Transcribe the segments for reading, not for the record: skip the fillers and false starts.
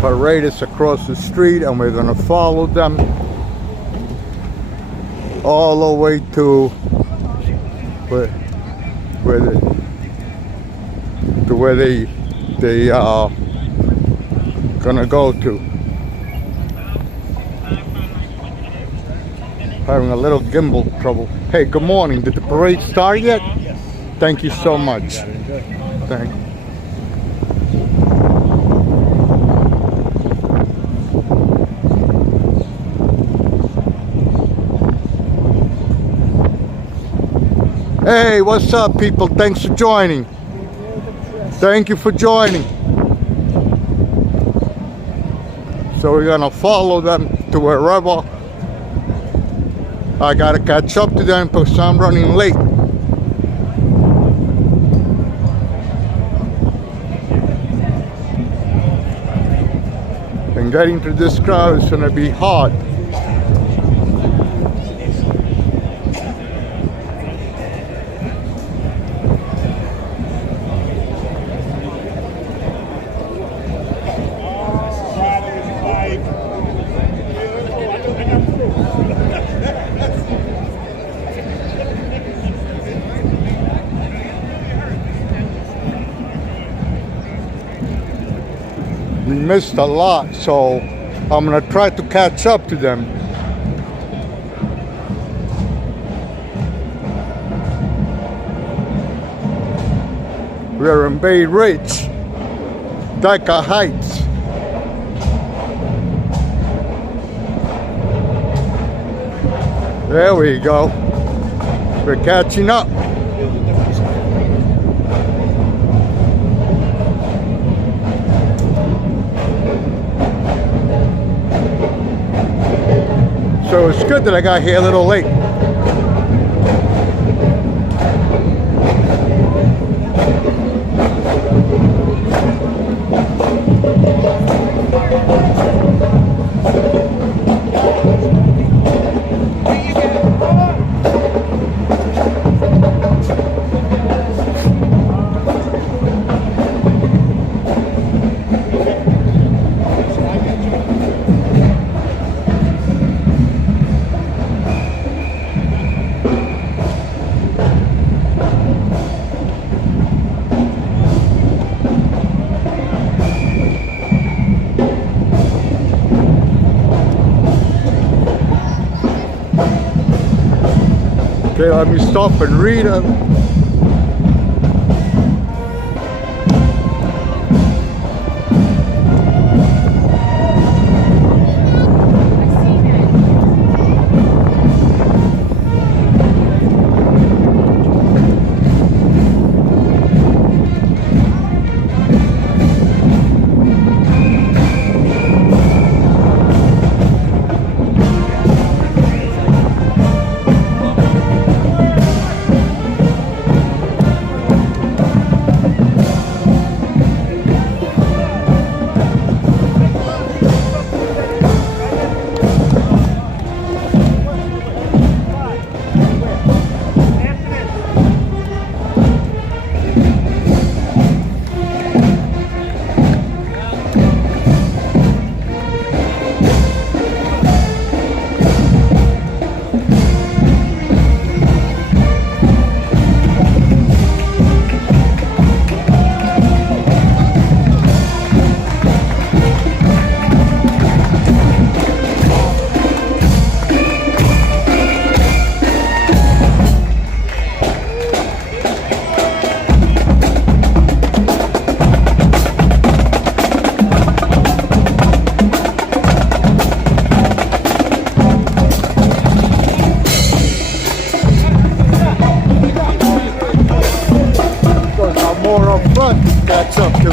parade is across the street, and we're gonna follow them all the way to where they are gonna go to. Having a little gimbal trouble. Hey, good morning. Did the parade start yet? Yes. Thank you so much. Thank you. Hey, what's up, people? Thanks for joining. Thank you for joining. So we're gonna follow them to wherever. I gotta catch up to them because I'm running late. And getting to this crowd is gonna be hard. We missed a lot, so I'm gonna try to catch up to them. We're in Bay Ridge, Deca Heights. There we go. We're catching up. So it's good that I got here a little late. Okay, let me stop and read them. Catch up to.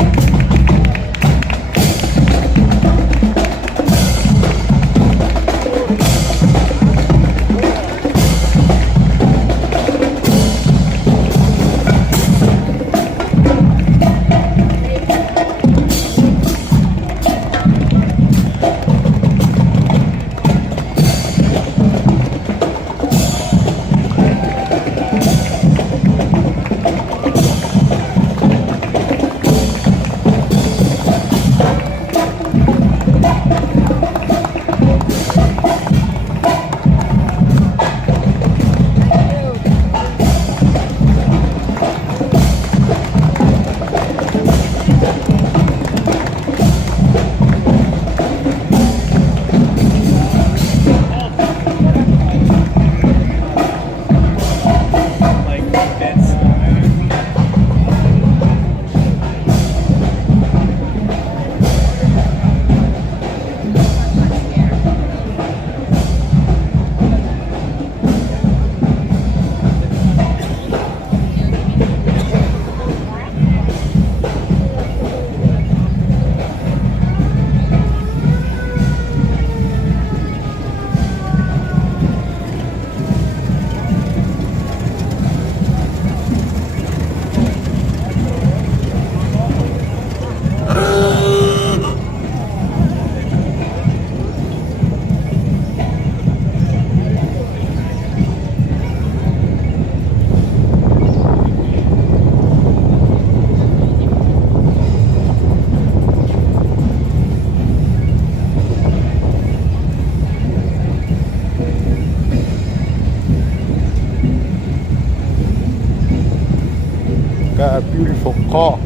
Got a beautiful car.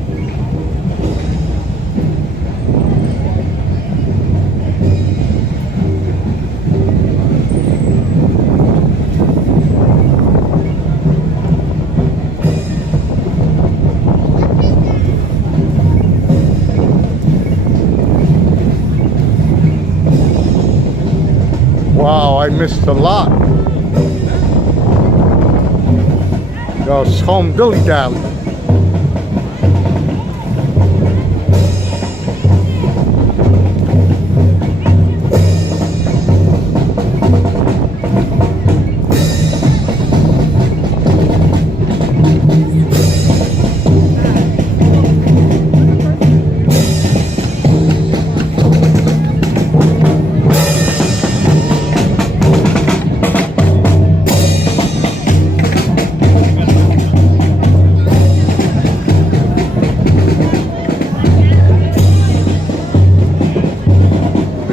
Wow, I missed a lot. That's home dilly dally.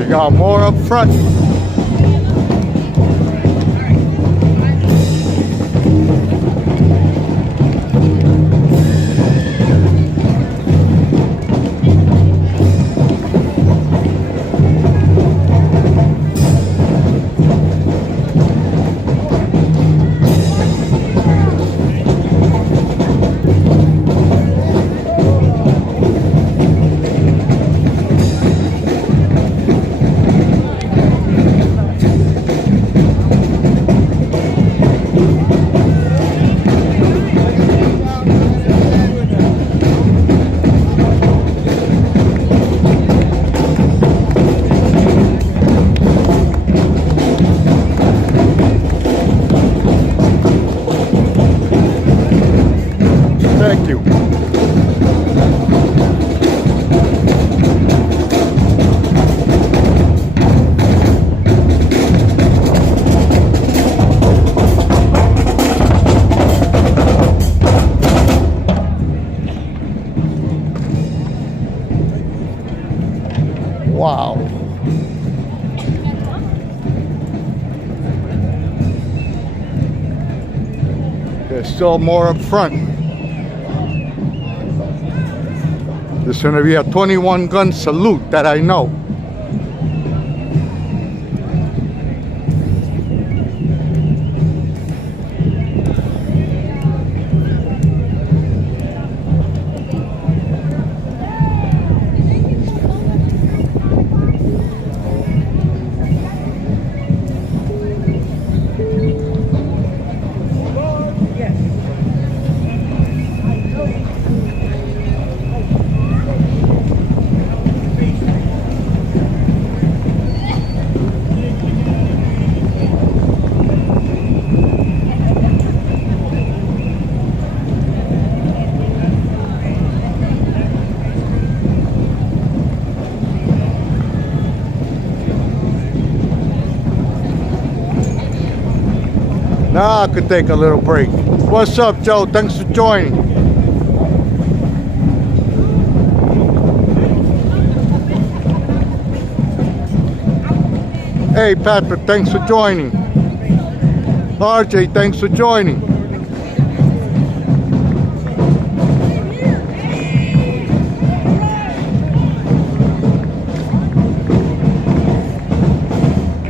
Got more up front. Thank you. Wow. There's still more up front. There's going to be a 21 gun salute that I know. Now I could take a little break. What's up, Joe? Thanks for joining. Hey, Patrick, thanks for joining. RJ, thanks for joining.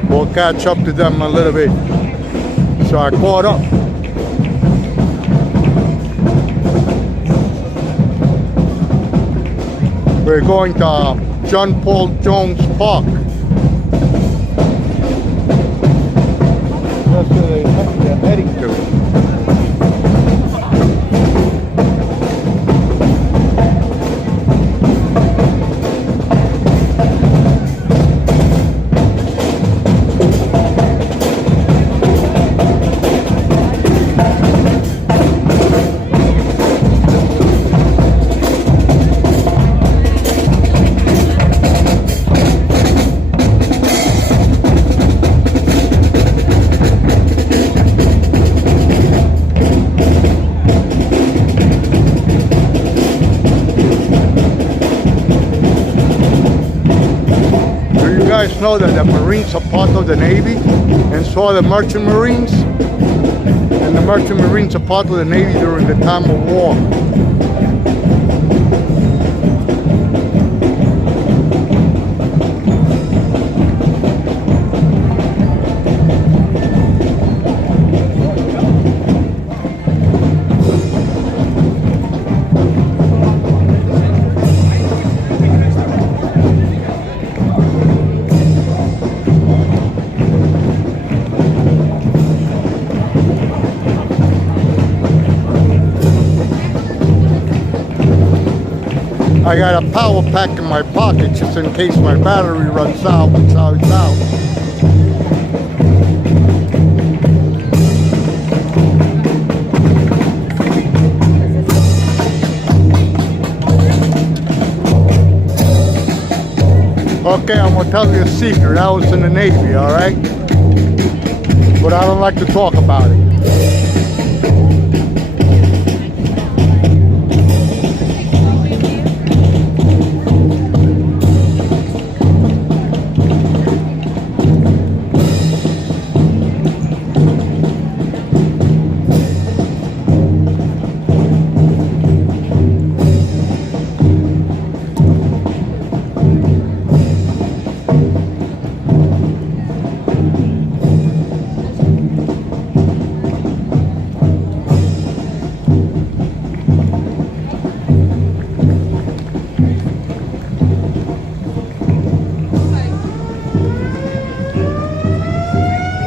We'll catch up to them a little bit. So I caught up. We're going to John Paul Jones Park. That's where they're heading to. You guys know that the Marines are part of the Navy, and so are the Merchant Marines. And the Merchant Marines are part of the Navy during the time of war. I got a power pack in my pocket just in case my battery runs out. That's how it's out. Okay, I'm gonna tell you a secret. I was in the Navy, all right? But I don't like to talk about it.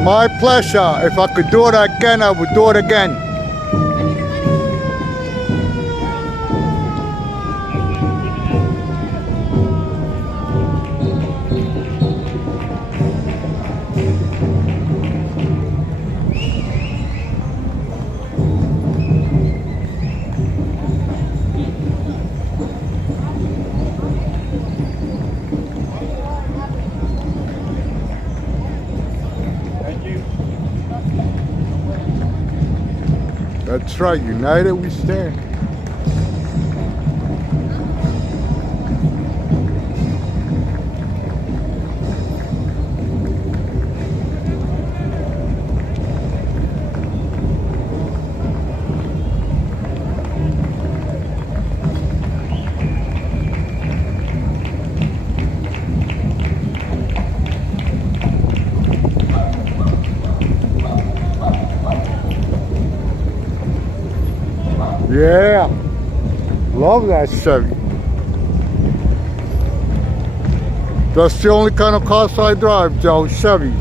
My pleasure. If I could do it again, I would do it again. That's right, united we stand. Yeah, love that Chevy. That's the only kind of cars I drive, Joe, Chevys.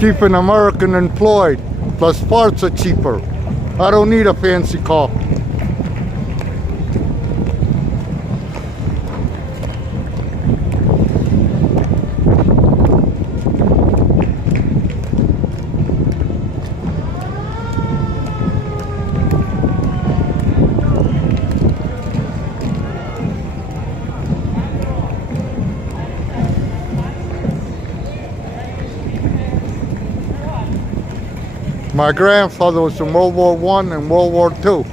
Keep an American employed, plus parts are cheaper. I don't need a fancy car. My grandfather was in World War I and World War II.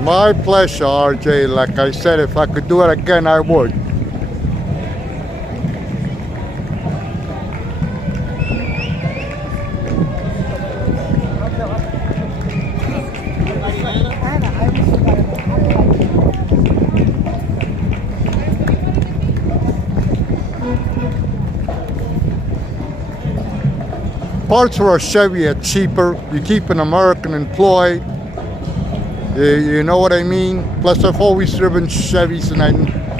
My pleasure, RJ. Like I said, if I could do it again, I would. Parts for a Chevy are cheaper. You keep an American employed. You know what I mean? Plus, I've always driven Chevys and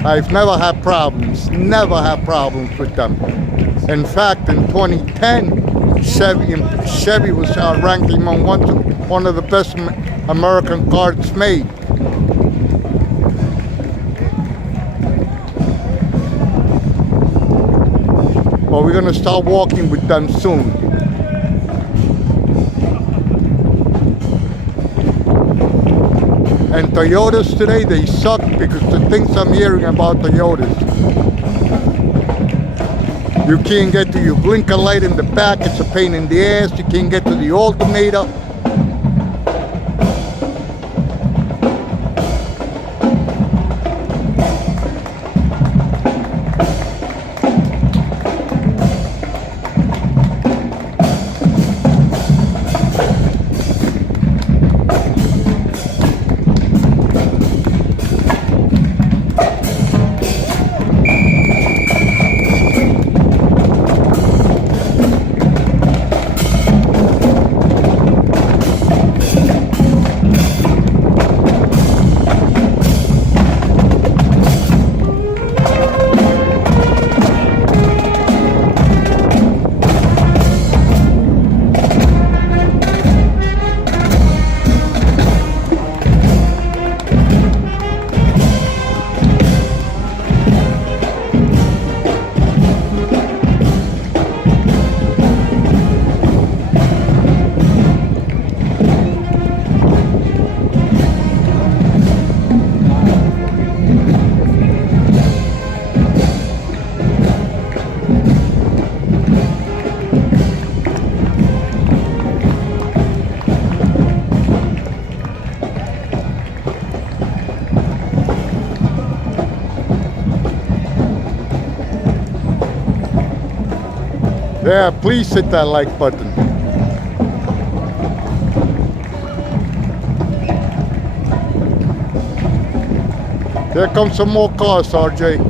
I've never had problems. Never had problems with them. In fact, in 2010, Chevy was ranked among one of the best American cars made. Well, we're gonna start walking with them soon. And Toyotas today, they suck because the things I'm hearing about Toyotas. You can't get to your blinker light in the back. It's a pain in the ass. You can't get to the alternator. Yeah, please hit that like button. Here comes some more cars, RJ.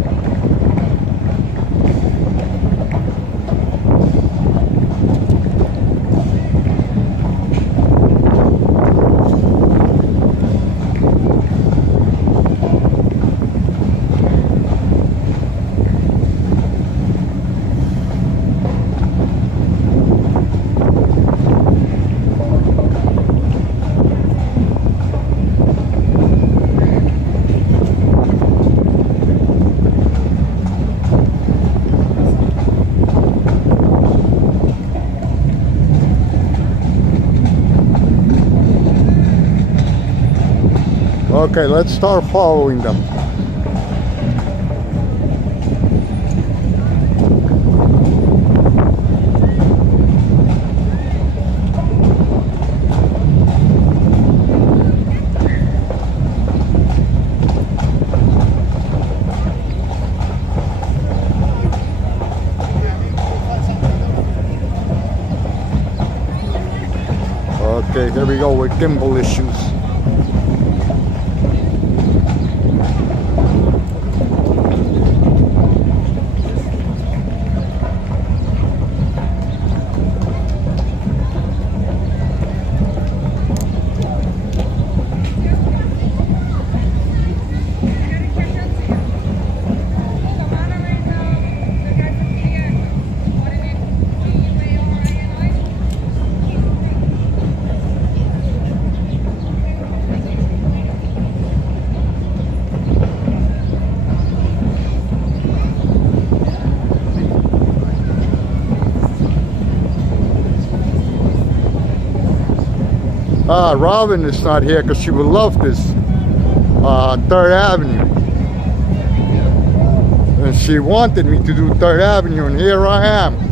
Okay, let's start following them. Okay, here we go with gimbal issues. Robin is not here because she would love this 3rd Avenue. And she wanted me to do 3rd Avenue, and here I am.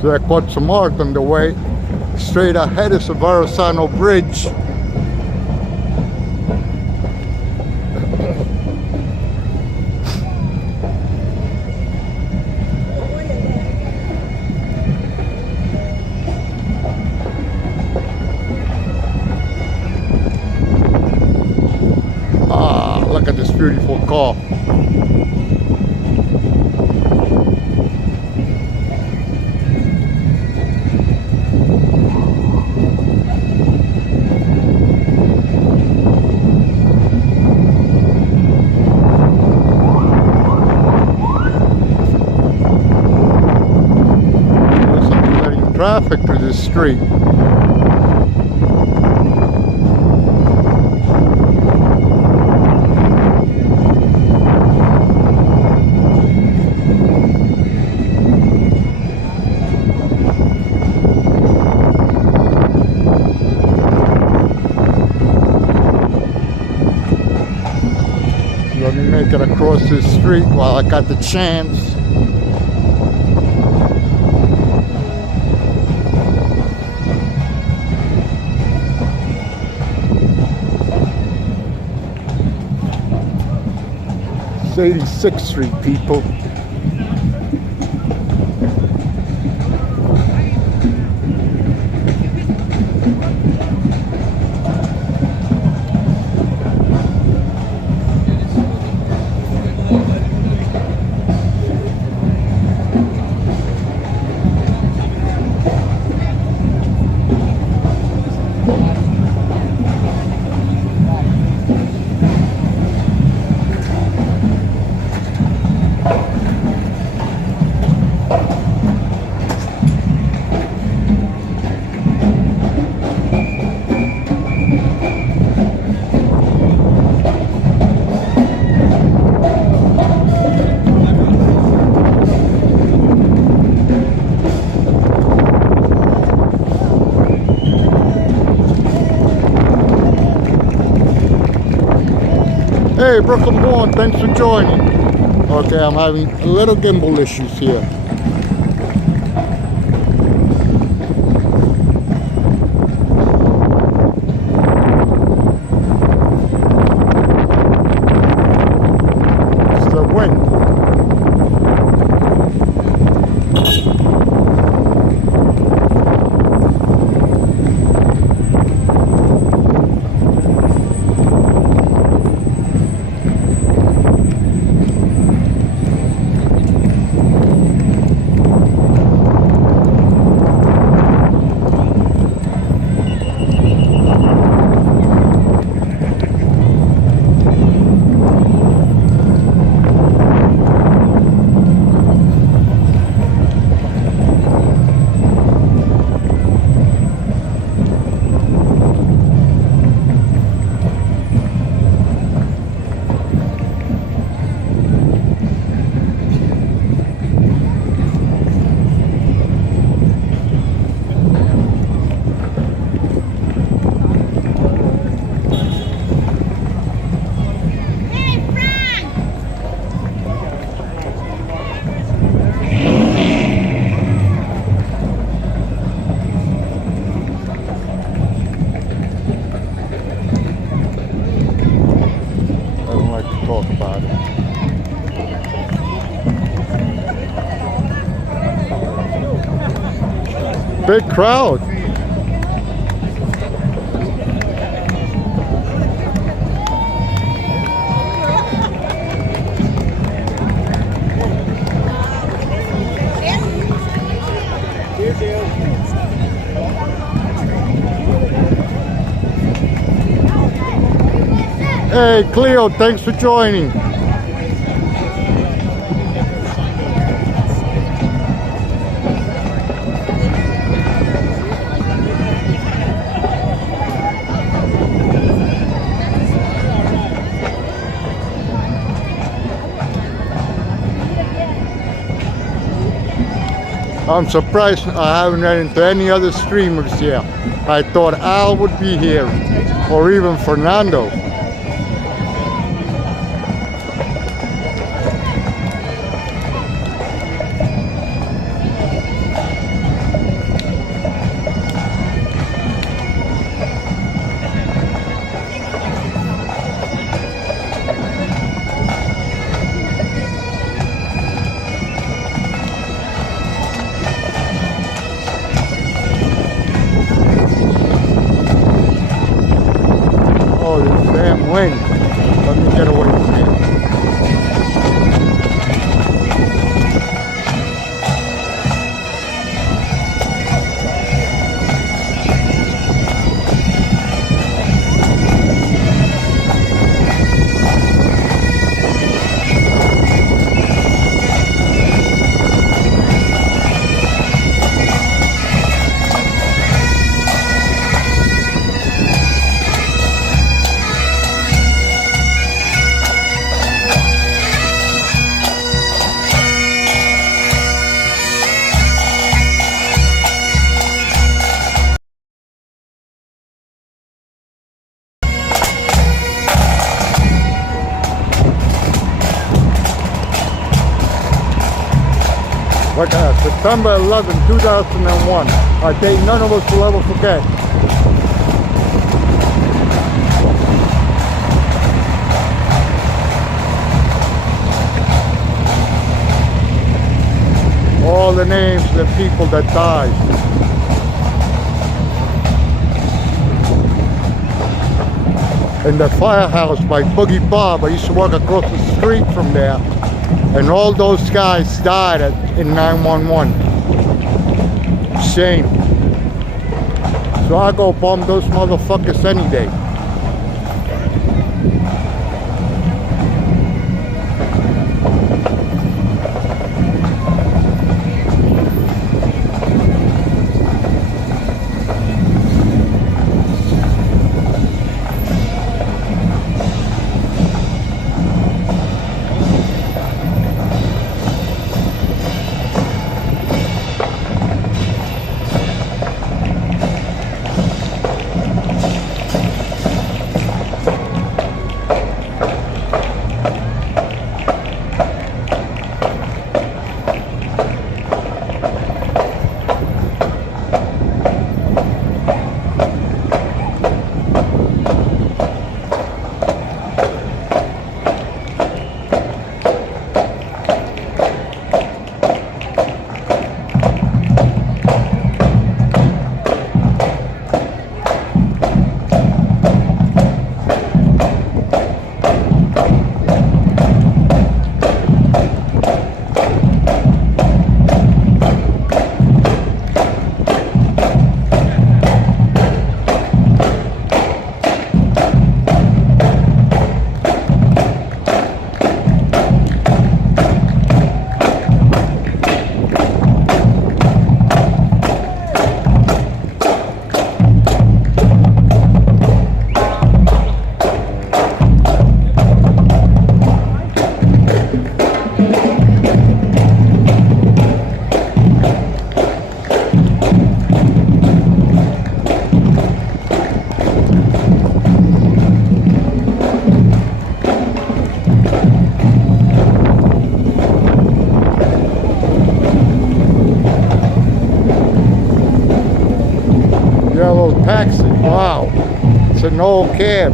So I caught some art on the way. Straight ahead is the Verrazano Bridge. Look at this beautiful car. traffic to this street. Let me make it across this street while I got the chance. It's 86th Street, people. Hey, Brooklyn Born, thanks for joining. Okay, I'm having a little gimbal issues here. It's the wind. Talk about it. Big crowd. Hey, Cleo, thanks for joining. I'm surprised I haven't run into any other streamers here. I thought Al would be here, or even Fernando. Oh, Look at that, September 11, 2001. A day none of us will ever forget. All the names of the people that died. In the firehouse by Boogie Bob, I used to walk across the street from there, and all those guys died in 911. Shame. So I go bomb those motherfuckers any day. Yellow taxi, wow. It's an old cab.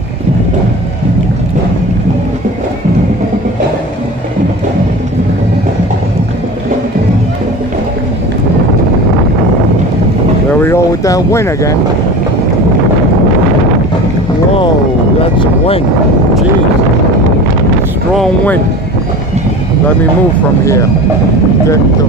There we go with that wind again. Whoa, that's a wind. Jeez. Strong wind. Let me move from here. Get to...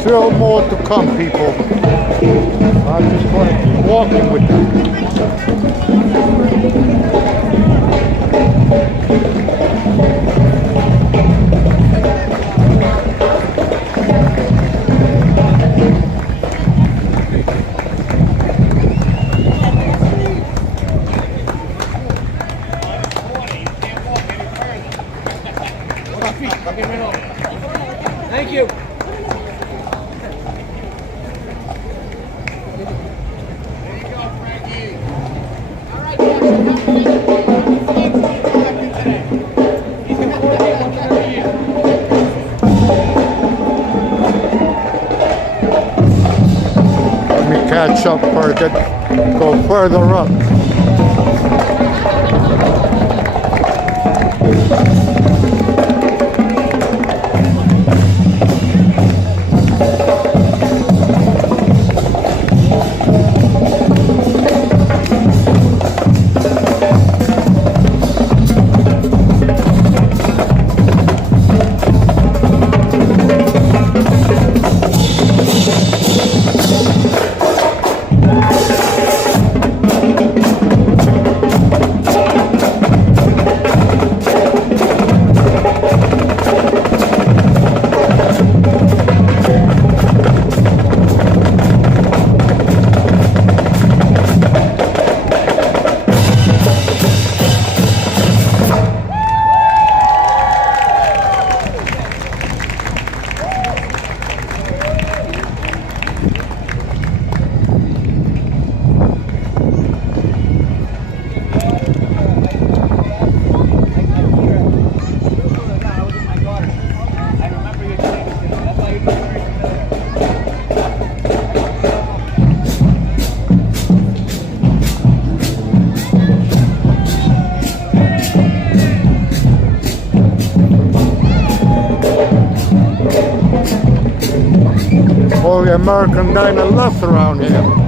Still more to come, people. I'm just going to keep walking with them. Thank you. Catch push up further, go further up. All the American diner left around here.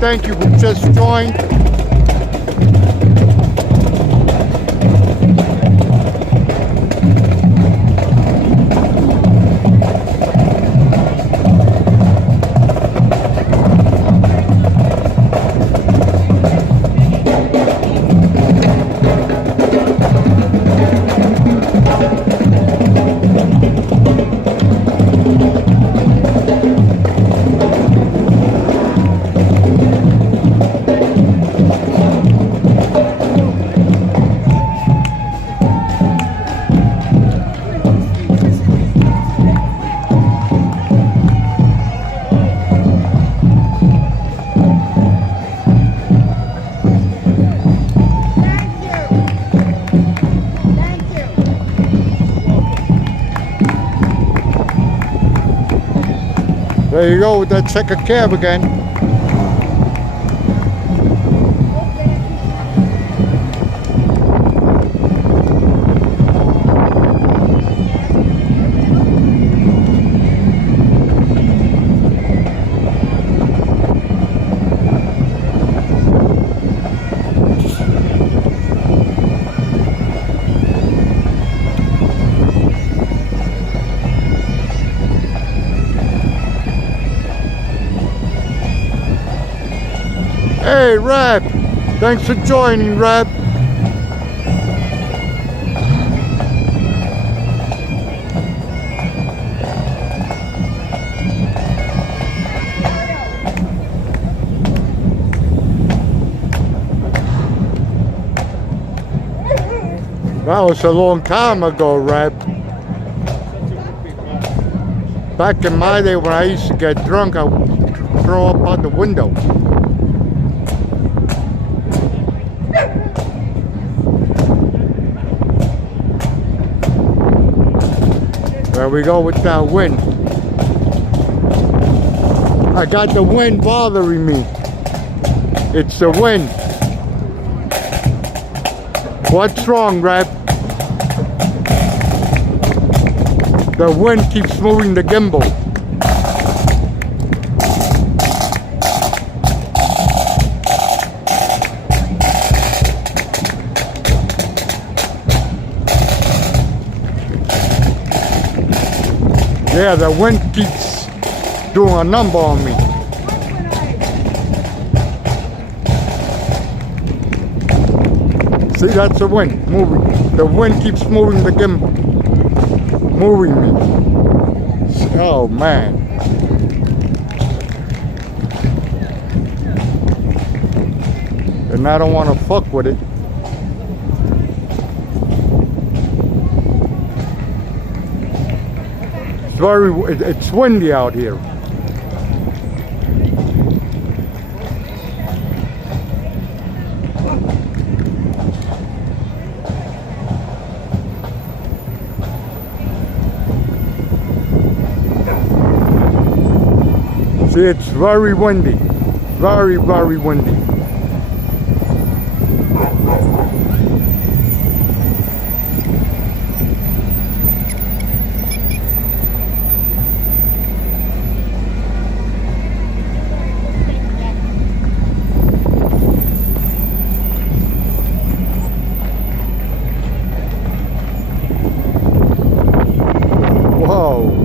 Thank you who just joined. There you go with that checkered cab again. Hey, Rab, thanks for joining, Rab. That was a long time ago, Rab. Back in my day when I used to get drunk, I would throw up out the window. There we go with that wind. I got the wind bothering me. It's the wind. What's wrong, Rab? The wind keeps moving the gimbal. Yeah, the wind keeps doing a number on me. See, that's the wind moving. The wind keeps moving the gimbal. moving me. Oh man. And I don't want to fuck with it. It's windy out here. See, it's very windy. Very, very windy. Whoa.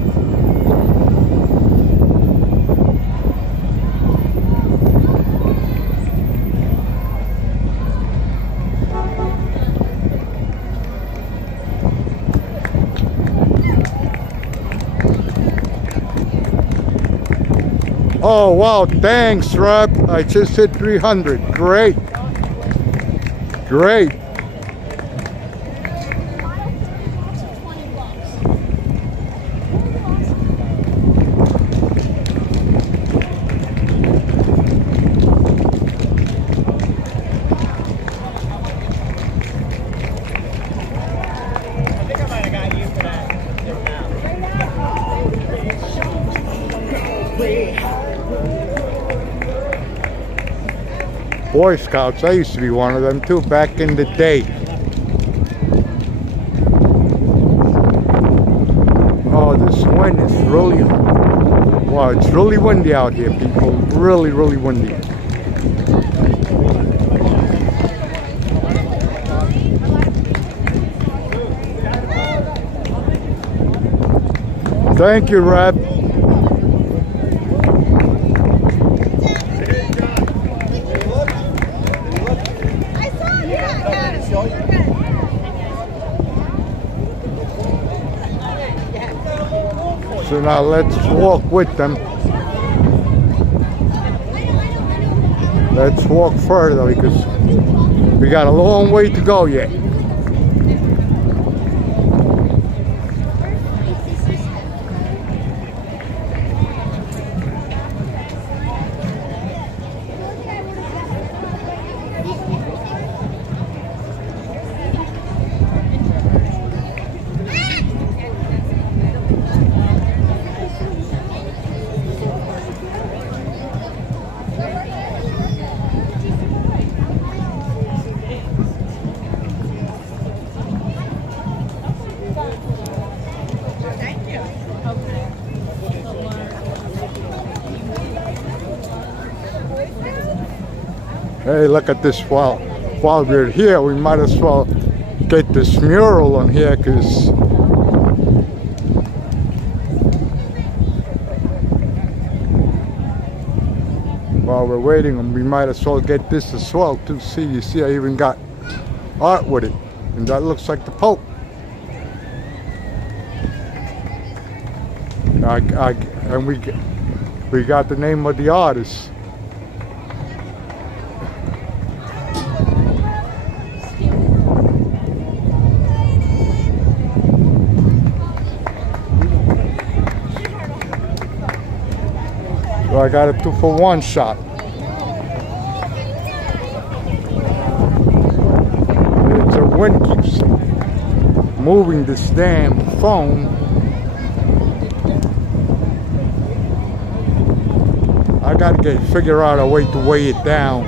Oh wow, thanks Rob. I just hit 300. Great. Great. Boy Scouts, I used to be one of them too back in the day. Oh, this wind is really, wow, it's really windy out here, people. Really, really windy. Thank you, Rab. So now let's walk with them. Let's walk further because we got a long way to go yet. Hey, look at this. While we're here, we might as well get this mural on here because while we're waiting, we might as well get this as well to see. You see, I even got art with it, and that looks like the Pope. And we got the name of the artist. So I got a 2-for-1 shot. It's a wind keeps moving this damn phone. I gotta figure out a way to weigh it down.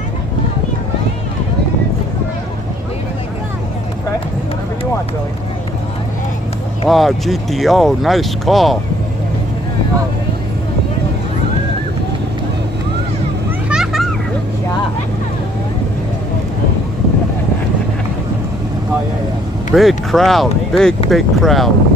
Whatever you want, Billy. Ah, GTO, nice call. Oh, yeah. Big crowd, big crowd.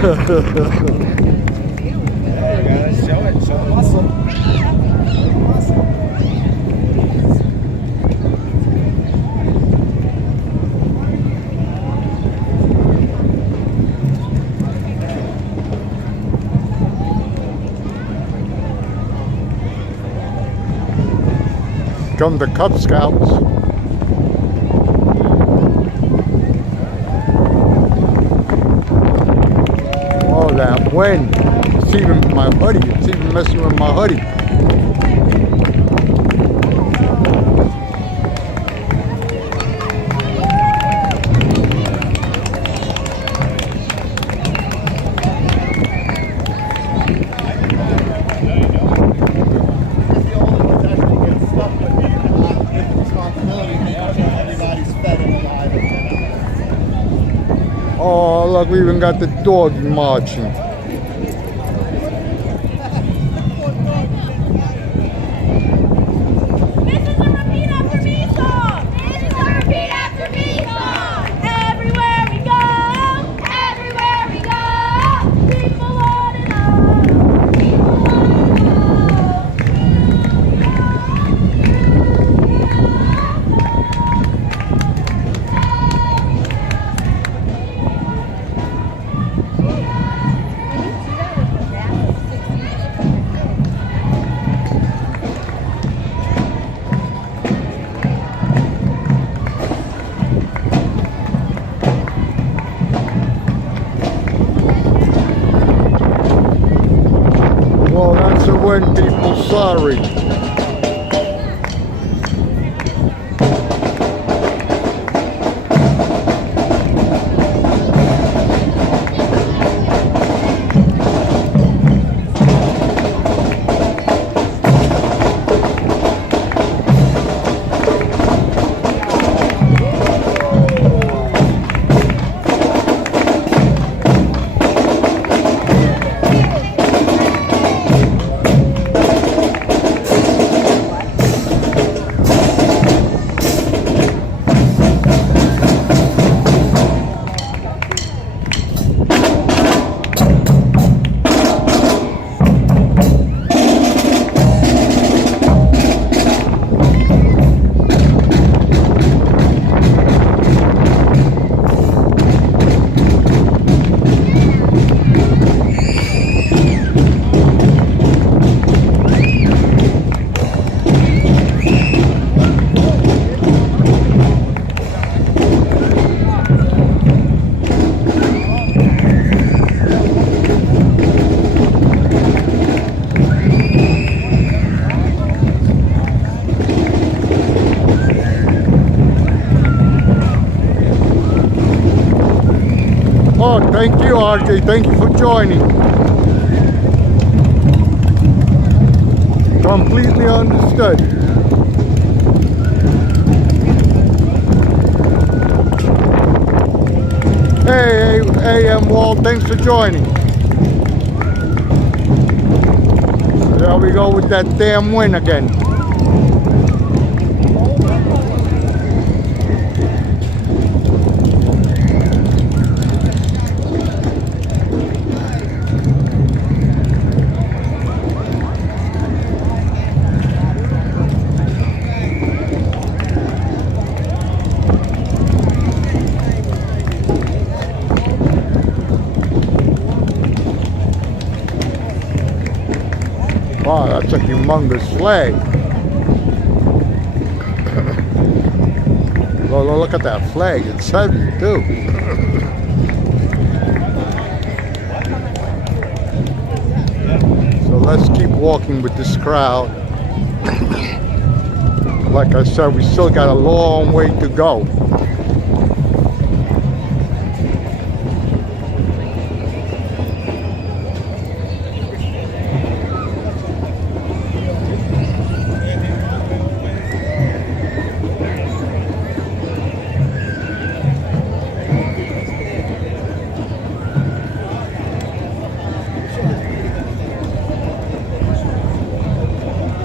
Show it. Show the muscle. Come the Cub Scouts. Oh, that wind. It's even my hoodie. It's even messing with my hoodie. Oh, look, we even got the dog marching. This is a repeat after me song. This is a repeat after me song. Everywhere we go, people want to know. People want to Well, that's a win, people. Sorry. Oh, thank you, RJ. Thank you for joining. Completely understood. Hey, Walt, thanks for joining. There we go with that damn win again. Wow, that's a humongous flag. Well, look at that flag. It's heavy, too. So let's keep walking with this crowd. Like I said, we still got a long way to go.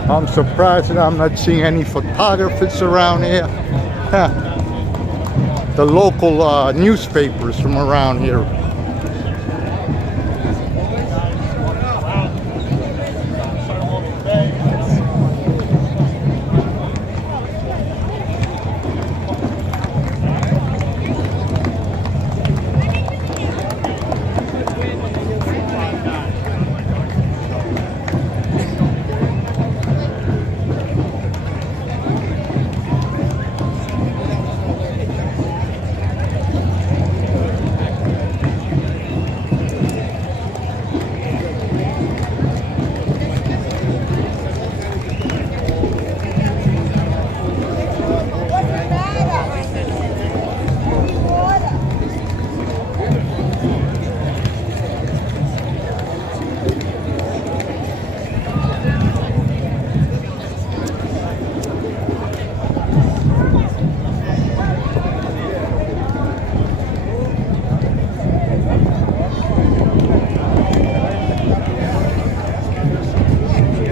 I'm surprised that I'm not seeing any photographers around here. The local newspapers from around here.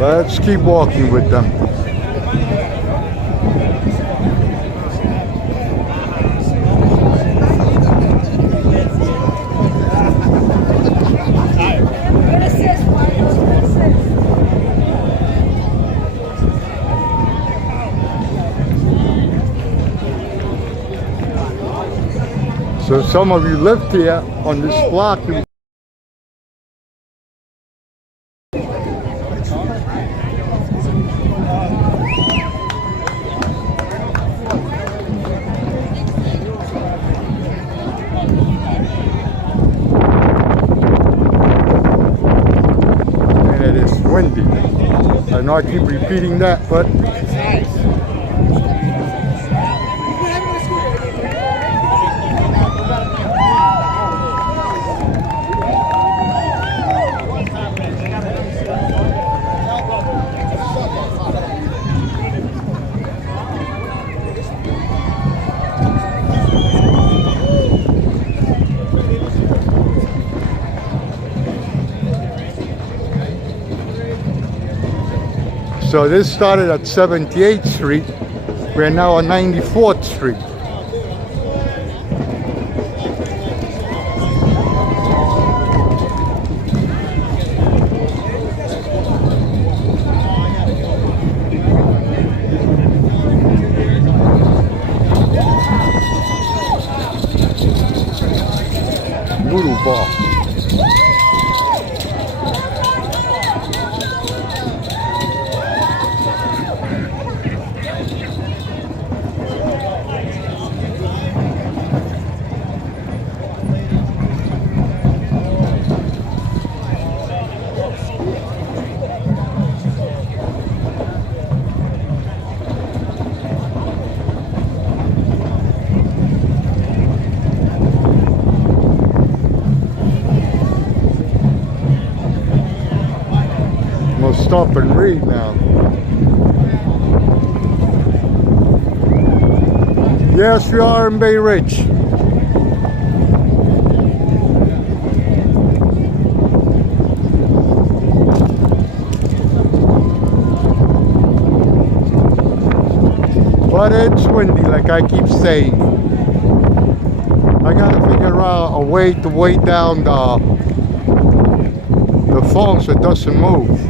Let's keep walking with them. So some of you lived here on this block. And it is windy. I know I keep repeating that, but so this started at 78th Street. We're now on 94th Street. Noodle ball. We'll stop and read now. Yes, we are in Bay Ridge. But it's windy, like I keep saying. I gotta figure out a way to weigh down the phone so it doesn't move.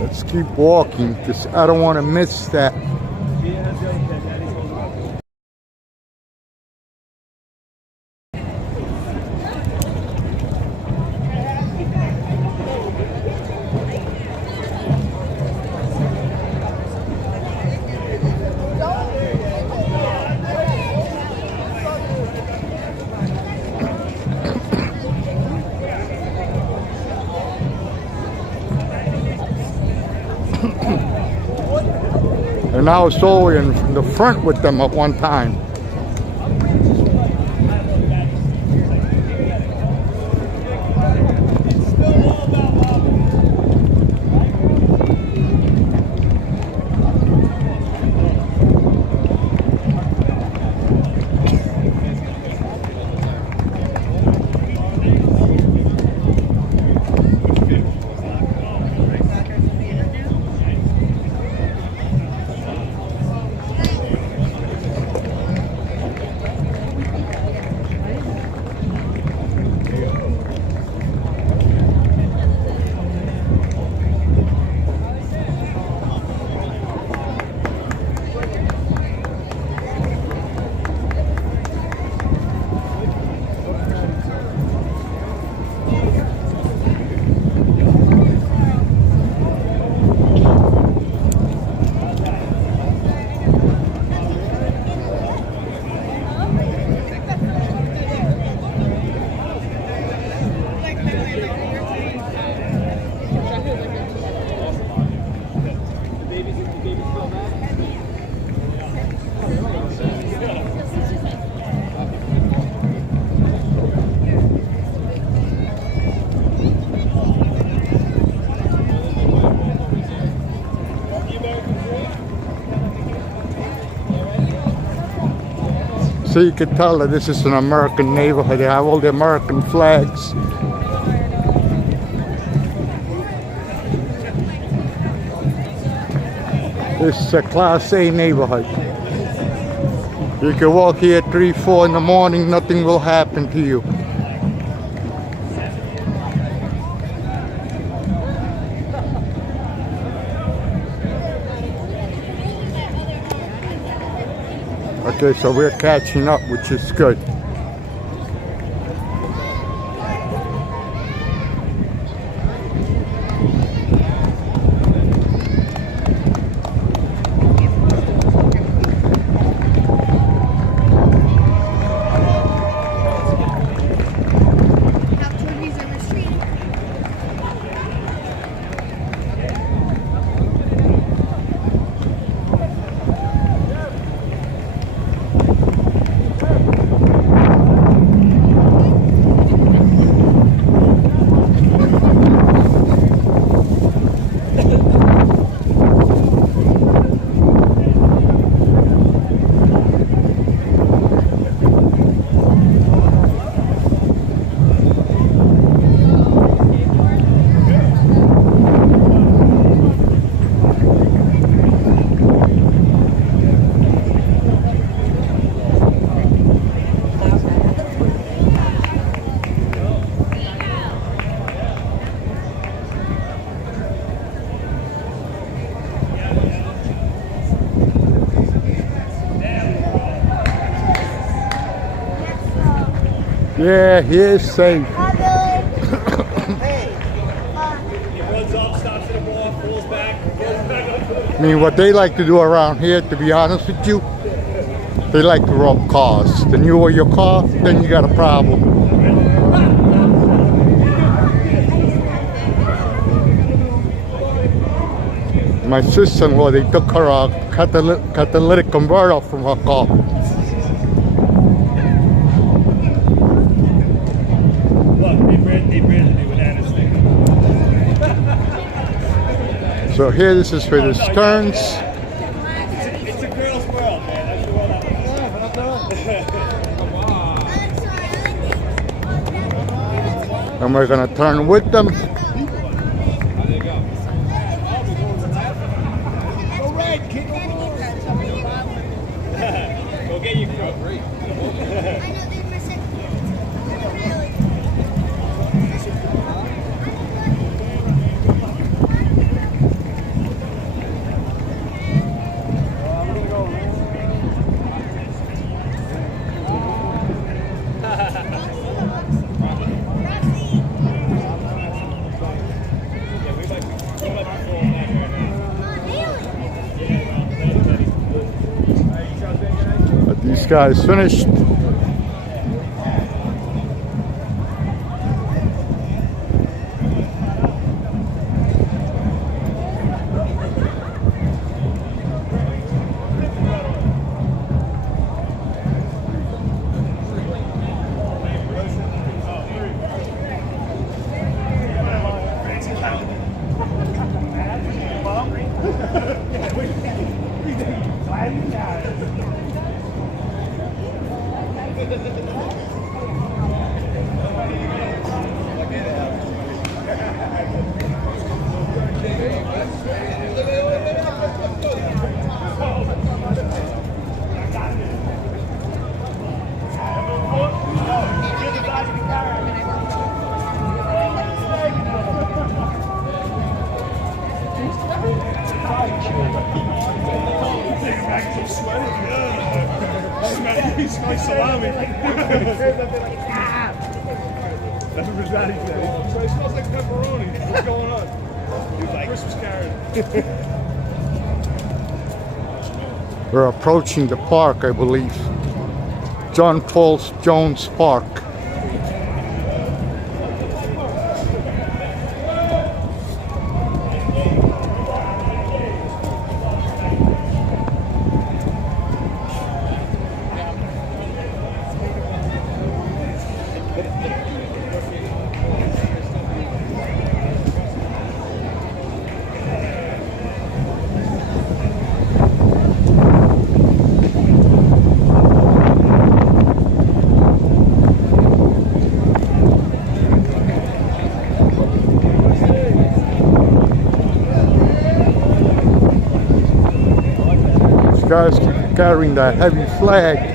Let's keep walking because I don't want to miss that. And I was totally in the front with them at one time. So you can tell that this is an American neighborhood. They have all the American flags. This is a Class A neighborhood. You can walk here at 3, 4 in the morning, nothing will happen to you. Okay, so we're catching up, which is good. Yeah, he is safe. Hey. Runs up, stops at the ball, falls back, goes back up to the I mean, what they like to do around here, to be honest with you, they like to rob cars. The newer your car, then you got a problem. My sister-in-law, they took her catalytic converter from her car. Look, they branded me with Anna's thing. So here, this is where this turns. It's a girl's world, man. That's the world I'm in. And we're gonna turn with them. Go get your coat. But these guys finished. He's my salami. That's what Rosati said. So it smells like pepperoni. What's going on? He's like Christmas carrot. We're approaching the park, I believe. John Paul Jones Park. guys keep carrying that heavy flag.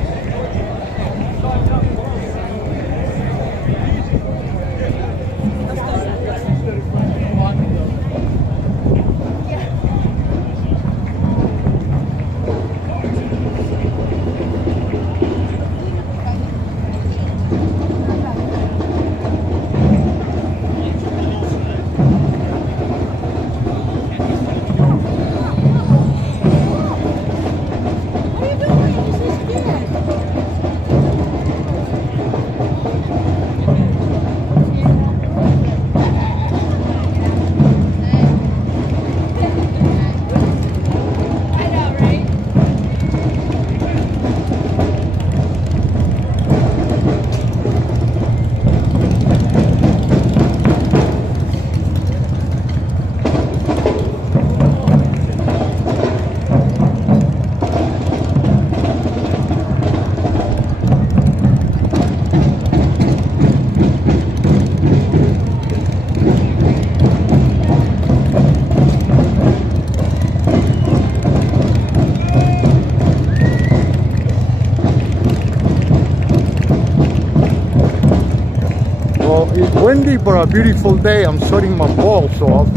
It's windy but a beautiful day. I'm sweating my balls off.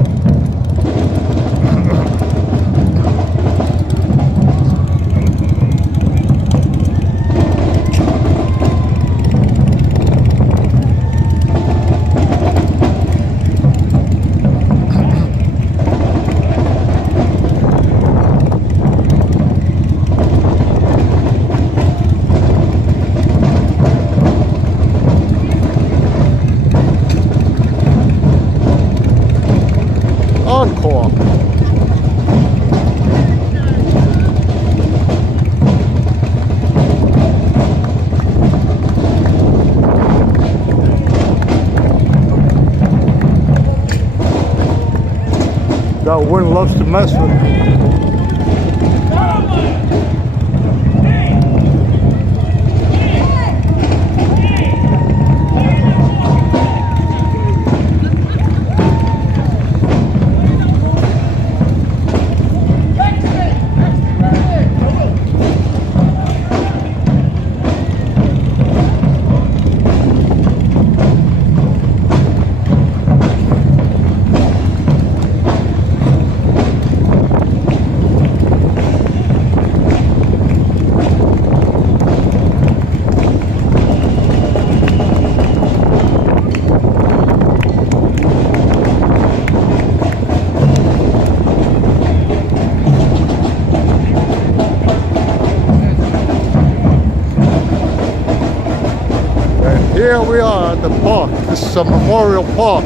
Encore. That wind loves to mess with me. Here we are at the park. This is a memorial park.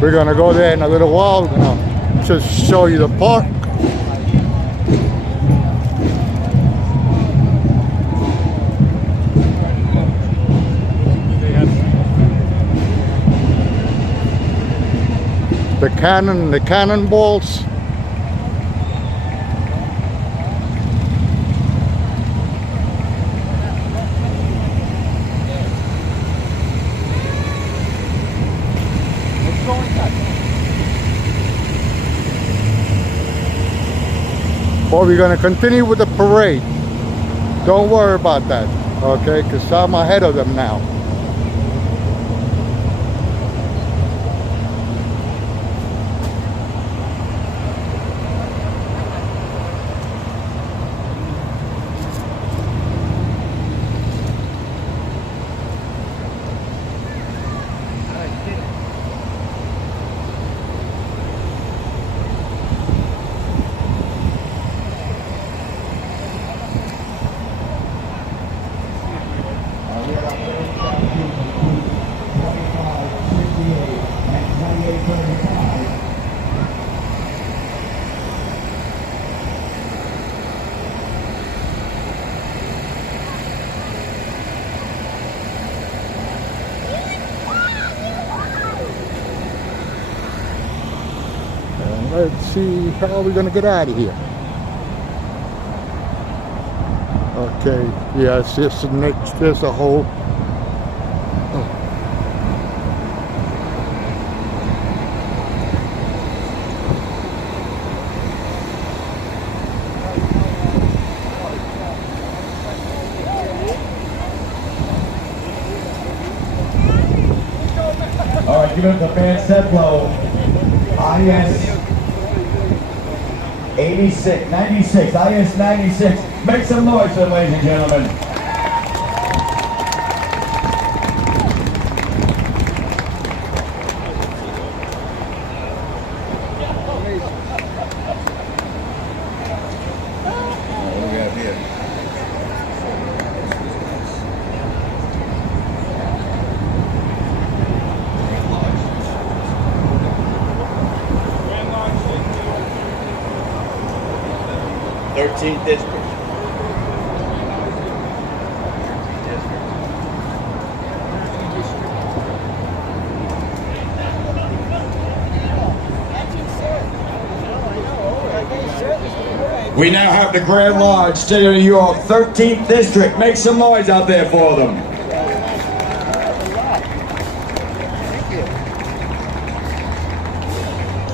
We're gonna go there in a little while. We're gonna just show you the park. The cannonballs. Well, we're gonna continue with the parade. Don't worry about that, okay? Because I'm ahead of them now. see how we're gonna get out of here. Okay, yeah, it's just the next, there's a hole. All right, give it up to Van Steplow. IS 86, 96, IS 96. Make some noise for them, ladies and gentlemen. What do we have here? District. We now have the Grand Lodge, State of New York, 13th District. Make some noise out there for them.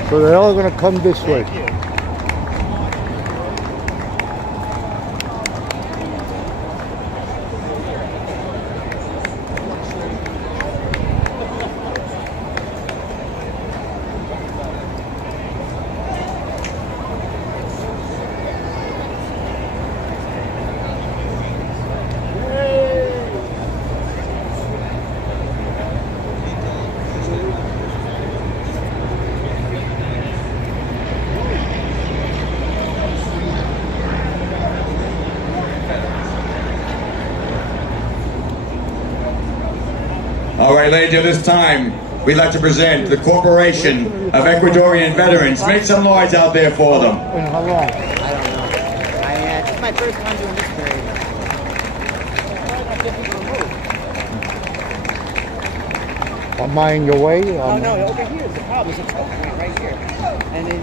So they're all gonna come this way. All right, ladies, at this time, we'd like to present the Corporation of Ecuadorian Veterans. Make some noise out there for them. And how long? I don't know. This is my first time doing this parade. Am I in your way? Oh no, over here is the problem. There's a choke point right here. And then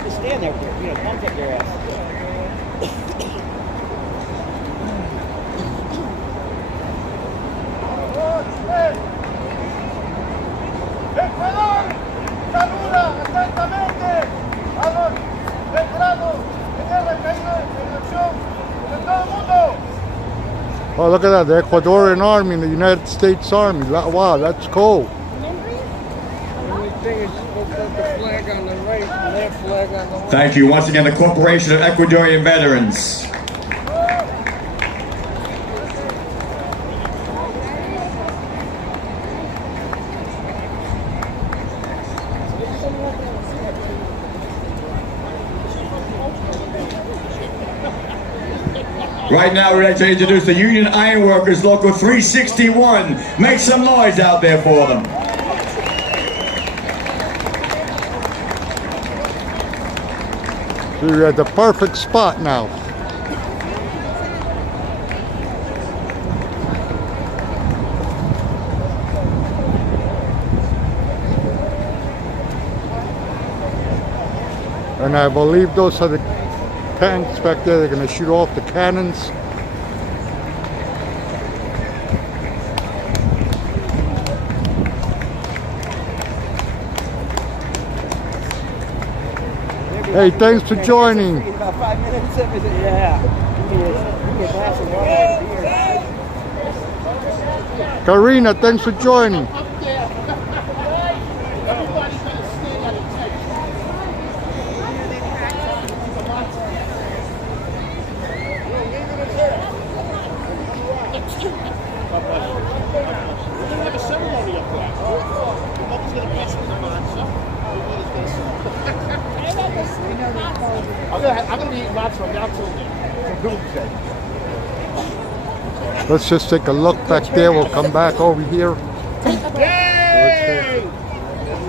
just stand there, thumbs up your ass. Ecuador saluda atentamente a los veteranos que han recaído en acción de todo el mundo. Oh, look at that, the Ecuadorian Army and the United States Army. Wow, that's cool. The only thing is supposed to have the flag on the right and their flag on the left. Thank you once again, the Corporation of Ecuadorian Veterans. Right now, we'd like to introduce the Union Ironworkers Local 361. Make some noise out there for them. So you're at the perfect spot now. And I believe those are the tanks back there. They're going to shoot off the cannons. Hey, thanks for joining. About 5 minutes of it. Yeah. Give me a glass of water. Karina, thanks for joining. I'm going to be eating lots from now till doomsday. Let's just take a look back there. We'll come back over here. Yay!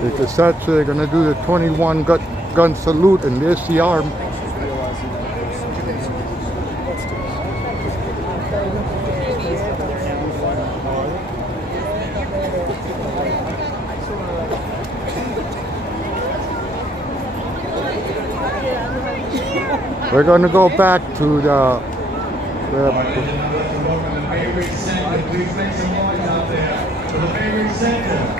Because that's they're going to do the 21 gun salute, and there's the arm. We're going to go back to the All right, ladies and gentlemen, let's welcome the Bakery Center. Please make some noise out there for the Bakery Center.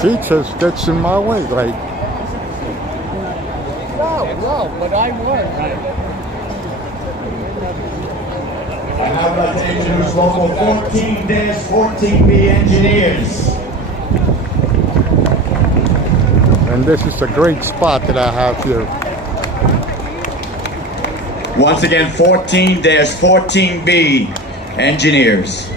teachers gets in my way, like. No, but I won. And I would like to introduce local 14-14B engineers. And this is a great spot that I have here. Once again, 14-14B engineers.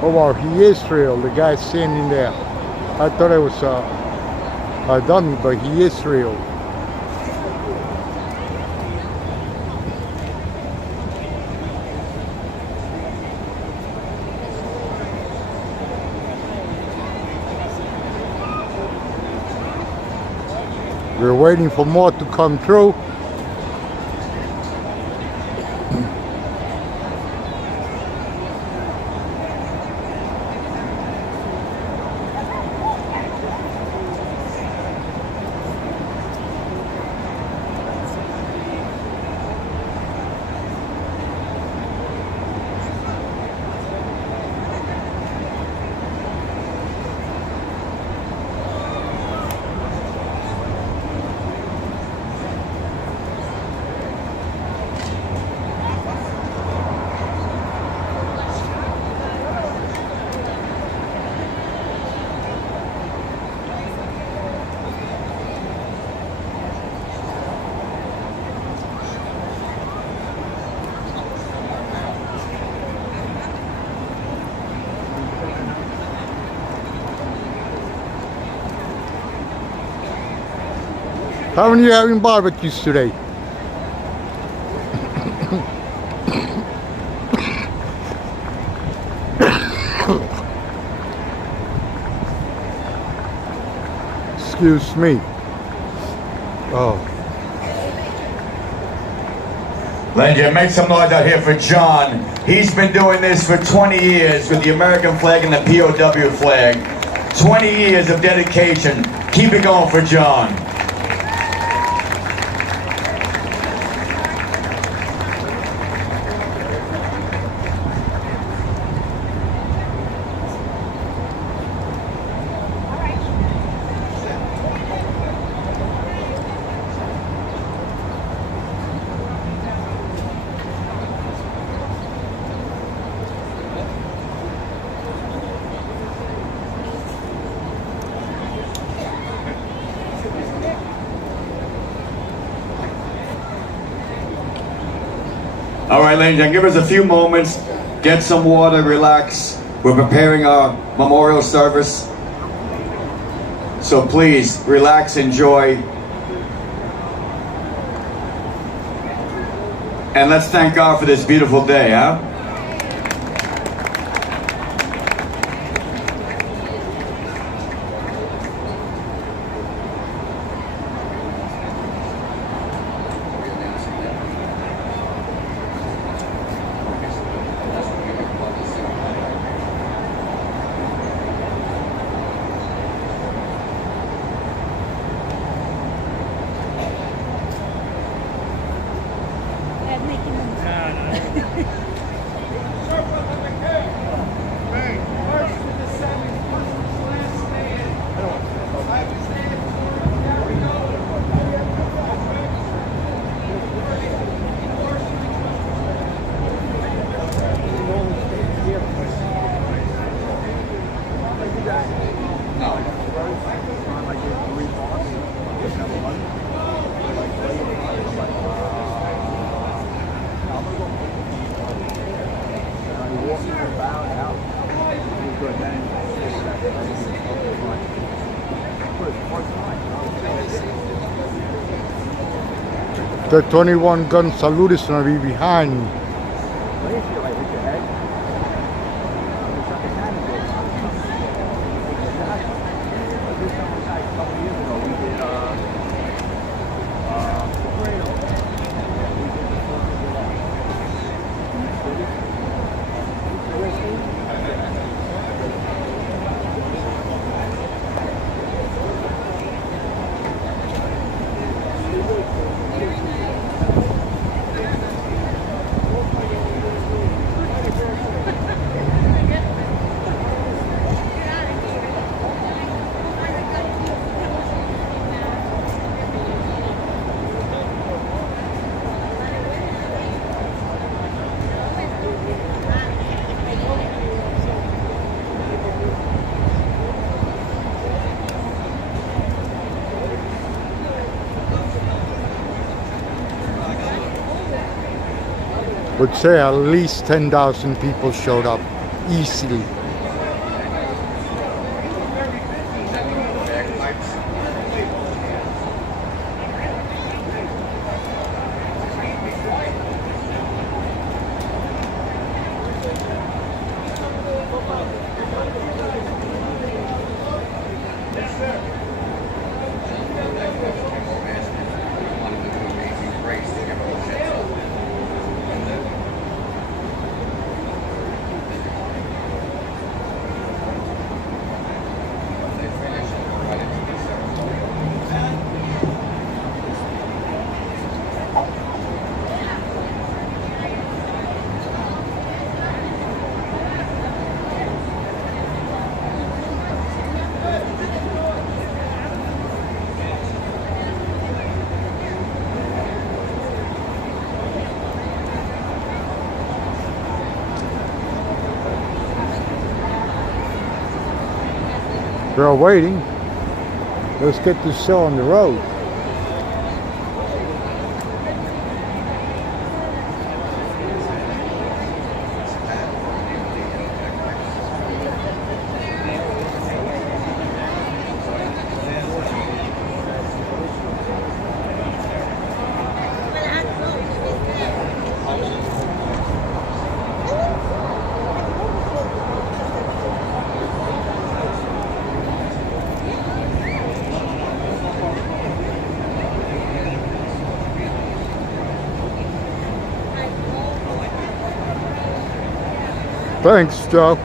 Oh wow, he is real, the guy standing there. I thought it was a dummy, but he is real. We're waiting for more to come through. How many are you having barbecues today? Excuse me. Oh. Ladies, make some noise out here for John. He's been doing this for 20 years with the American flag and the POW flag. 20 years of dedication. Keep it going for John. All right, ladies, give us a few moments, get some water, relax. We're preparing our memorial service. So please, relax, enjoy. And let's thank God for this beautiful day, huh? The 21 gun salute is gonna be behind me. Would say at least 10,000 people showed up easily. They're waiting. Let's get this show on the road. Thanks, Joe.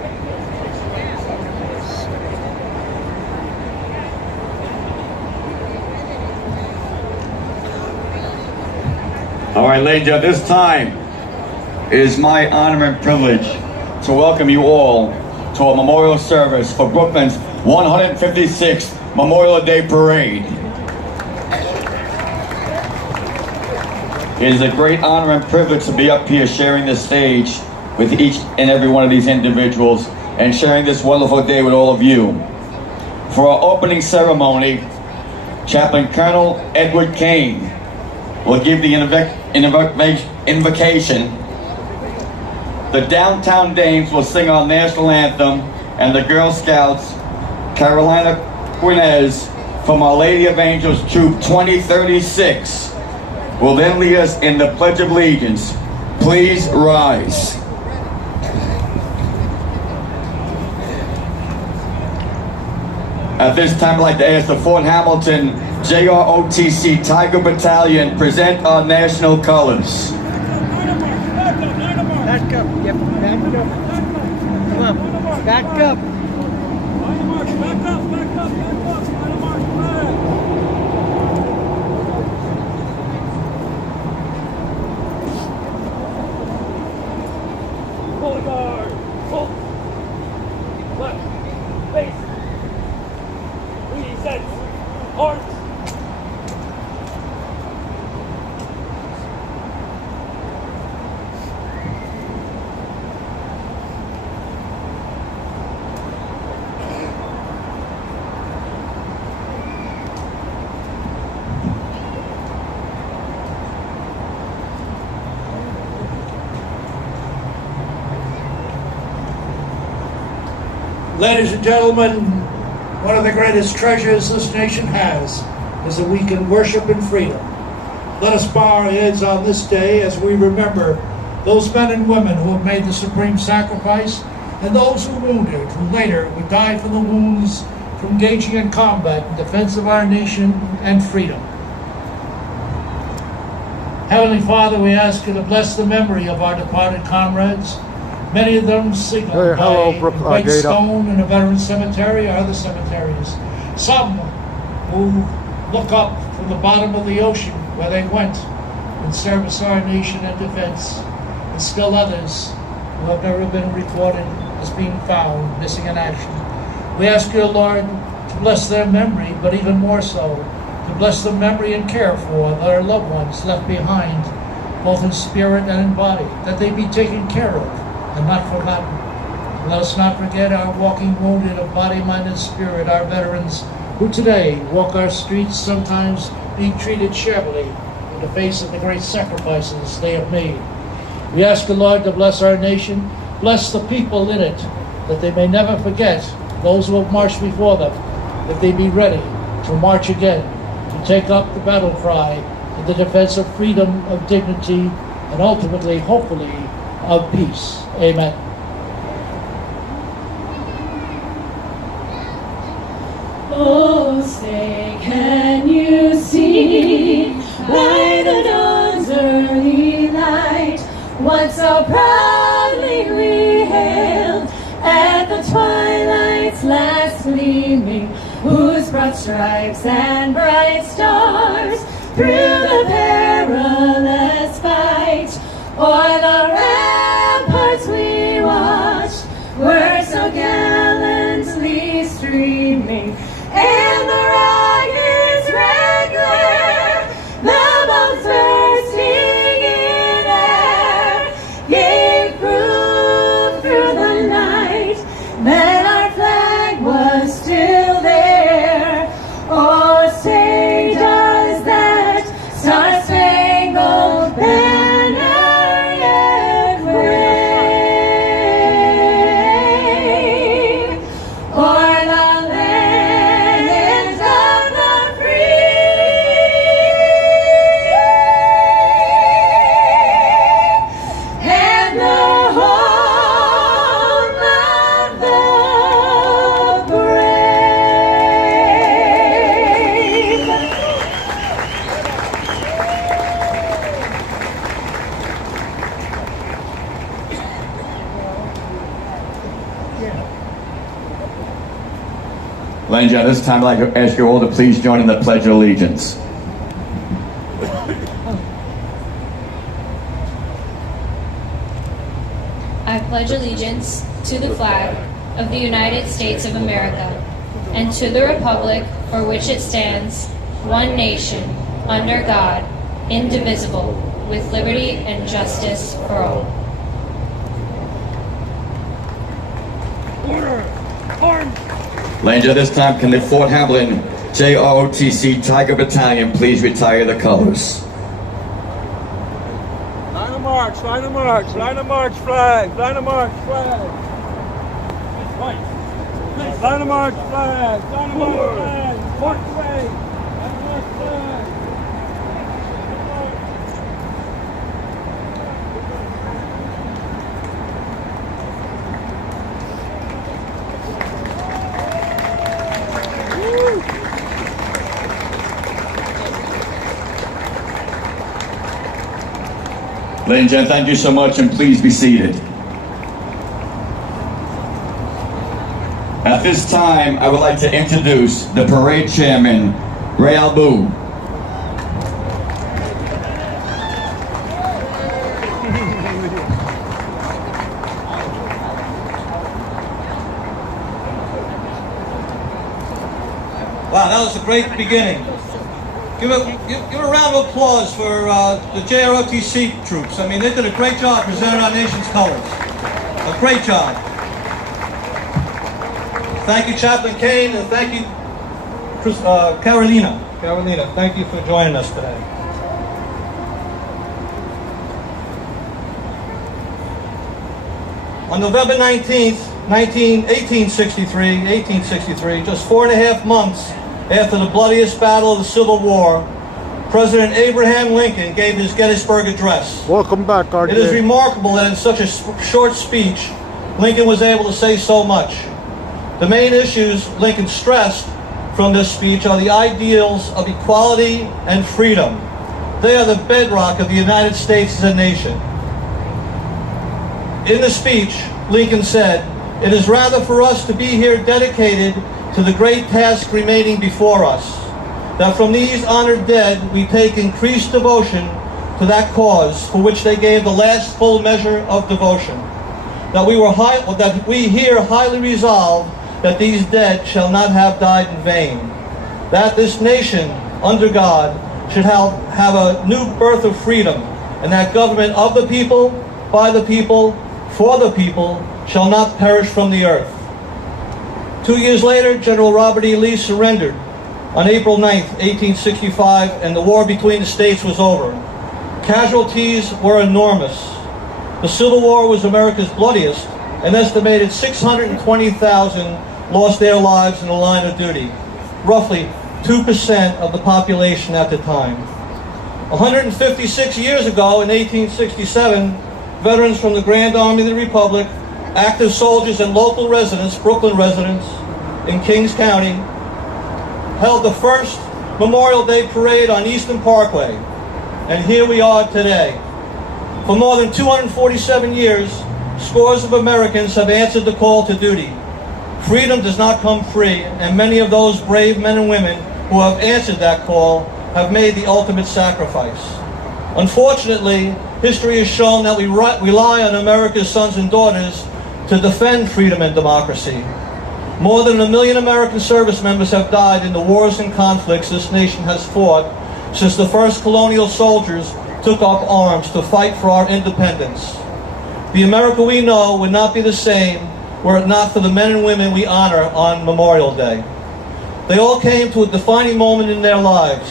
All right, ladies and gentlemen, this time it is my honor and privilege to welcome you all to a memorial service for Brooklyn's 156th Memorial Day Parade. It is a great honor and privilege to be up here sharing this stage with each and every one of these individuals and sharing this wonderful day with all of you. For our opening ceremony, Chaplain Colonel Edward Kane will give the invocation. The Downtown Dames will sing our national anthem, and the Girl Scouts, Carolina Quinez from Our Lady of Angels Troop 2036, will then lead us in the Pledge of Allegiance. Please rise. At this time, I'd like to ask the Fort Hamilton JROTC Tiger Battalion present our national colors. Back up. Yep, back up. Come on, back up. Pull guard. Pull. Left. Face. Leading sets. Arms. Ladies and gentlemen, one of the greatest treasures this nation has is that we can worship in freedom. Let us bow our heads on this day as we remember those men and women who have made the supreme sacrifice, and those who wounded, who later would die from the wounds from engaging in combat in defense of our nation and freedom. Heavenly Father, we ask you to bless the memory of our departed comrades, many of them signaled by White Stone in a veteran cemetery or other cemeteries. Some who look up from the bottom of the ocean where they went in service of our nation and defense, and still others who have never been recorded as being found missing in action. We ask you, Lord, to bless their memory, but even more so, to bless the memory and care for their loved ones left behind, both in spirit and in body, that they be taken care of and not forgotten. Let us not forget our walking wounded of body, mind, and spirit, our veterans who today walk our streets, sometimes being treated shabbily in the face of the great sacrifices they have made. We ask the Lord to bless our nation, bless the people in it, that they may never forget those who have marched before them, that they be ready to march again, to take up the battle cry in the defense of freedom, of dignity, and ultimately, hopefully, of peace. Amen. Oh, say, can you see by the dawn's early light what so proudly we hailed at the twilight's last gleaming, whose broad stripes and bright stars through the perilous fight o'er the ramparts we watched were so gallantly streaming, and the rocket's red glare, the bombs bursting in air, gave proof through the night that our flag was still there. Oh, say does that star-spangled banner yet wave o'er the land of the free and the home of the brave. Ladies and gentlemen, this time I'd like to ask you all to please join in the Pledge of Allegiance. I pledge allegiance to the flag of the United States of America and to the republic for which it stands, one nation, under God, indivisible, with liberty and justice for all. Order! Arms! Ladies and gentlemen, this time can the Fort Hamlin JROTC Tiger Battalion please retire the colors. Line of march, line of march, line of march flag, line of march flag. Right! Line of march flag, line of march flag, march away. Line of march flag. Ladies and gentlemen, thank you so much, and please be seated. At this time, I would like to introduce the parade chairman, Ray Albu. Wow, that was a great beginning. Give a round of applause for the JROTC troops. I mean, they did a great job presenting our nation's colors. A great job. Thank you, Chaplain Kane, and thank you, Carolina. Carolina, thank you for joining us today. On November 19th, 1863, just 4.5 months after the bloodiest battle of the Civil War, President Abraham Lincoln gave his Gettysburg Address. Welcome back, RJ. It is remarkable that in such a short speech, Lincoln was able to say so much. The main issues Lincoln stressed from this speech are the ideals of equality and freedom. They are the bedrock of the United States as a nation. In the speech, Lincoln said, "It is rather for us to be here dedicated to the great task remaining before us, that from these honored dead we take increased devotion to that cause for which they gave the last full measure of devotion. That we here highly resolve that these dead shall not have died in vain. That this nation, under God, should have a new birth of freedom, and that government of the people, by the people, for the people, shall not perish from the earth." 2 years later, General Robert E. Lee surrendered on April 9th, 1865, and the war between the states was over. Casualties were enormous. The Civil War was America's bloodiest. An estimated 620,000 lost their lives in the line of duty, roughly 2% of the population at the time. 156 years ago, in 1867, veterans from the Grand Army of the Republic, active soldiers and local residents, Bklyn residents in Kings County, held the first Memorial Day parade on Eastern Parkway. And here we are today. For more than 247 years, scores of Americans have answered the call to duty. Freedom does not come free, and many of those brave men and women who have answered that call have made the ultimate sacrifice. Unfortunately, history has shown that we rely on America's sons and daughters to defend freedom and democracy. More than 1 million American service members have died in the wars and conflicts this nation has fought since the first colonial soldiers took up arms to fight for our independence. The America we know would not be the same were it not for the men and women we honor on Memorial Day. They all came to a defining moment in their lives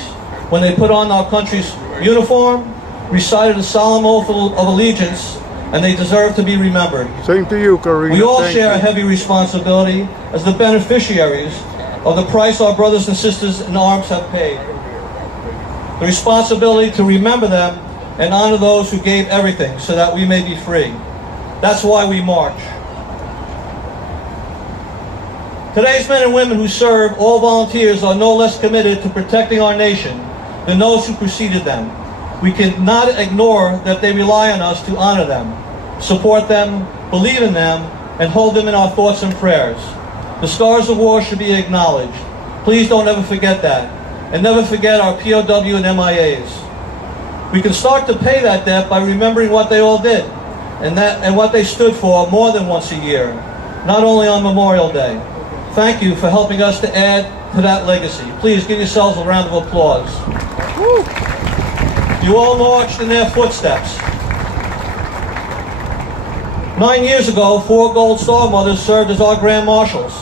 when they put on our country's uniform, recited a solemn oath of allegiance, and they deserve to be remembered. Same to you, Karina. We all Thank share you. a heavy responsibility as the beneficiaries of the price our brothers and sisters in arms have paid. The responsibility to remember them and honor those who gave everything so that we may be free. That's why we march. Today's men and women who serve, all volunteers, are no less committed to protecting our nation than those who preceded them. We cannot ignore that they rely on us to honor them, support them, believe in them, and hold them in our thoughts and prayers. The scars of war should be acknowledged. Please don't ever forget that. And never forget our POW and MIAs. We can start to pay that debt by remembering what they all did and what they stood for more than once a year, not only on Memorial Day. Thank you for helping us to add to that legacy. Please give yourselves a round of applause. Woo. You all marched in their footsteps. 9 years ago, 4 Gold Star mothers served as our Grand Marshals.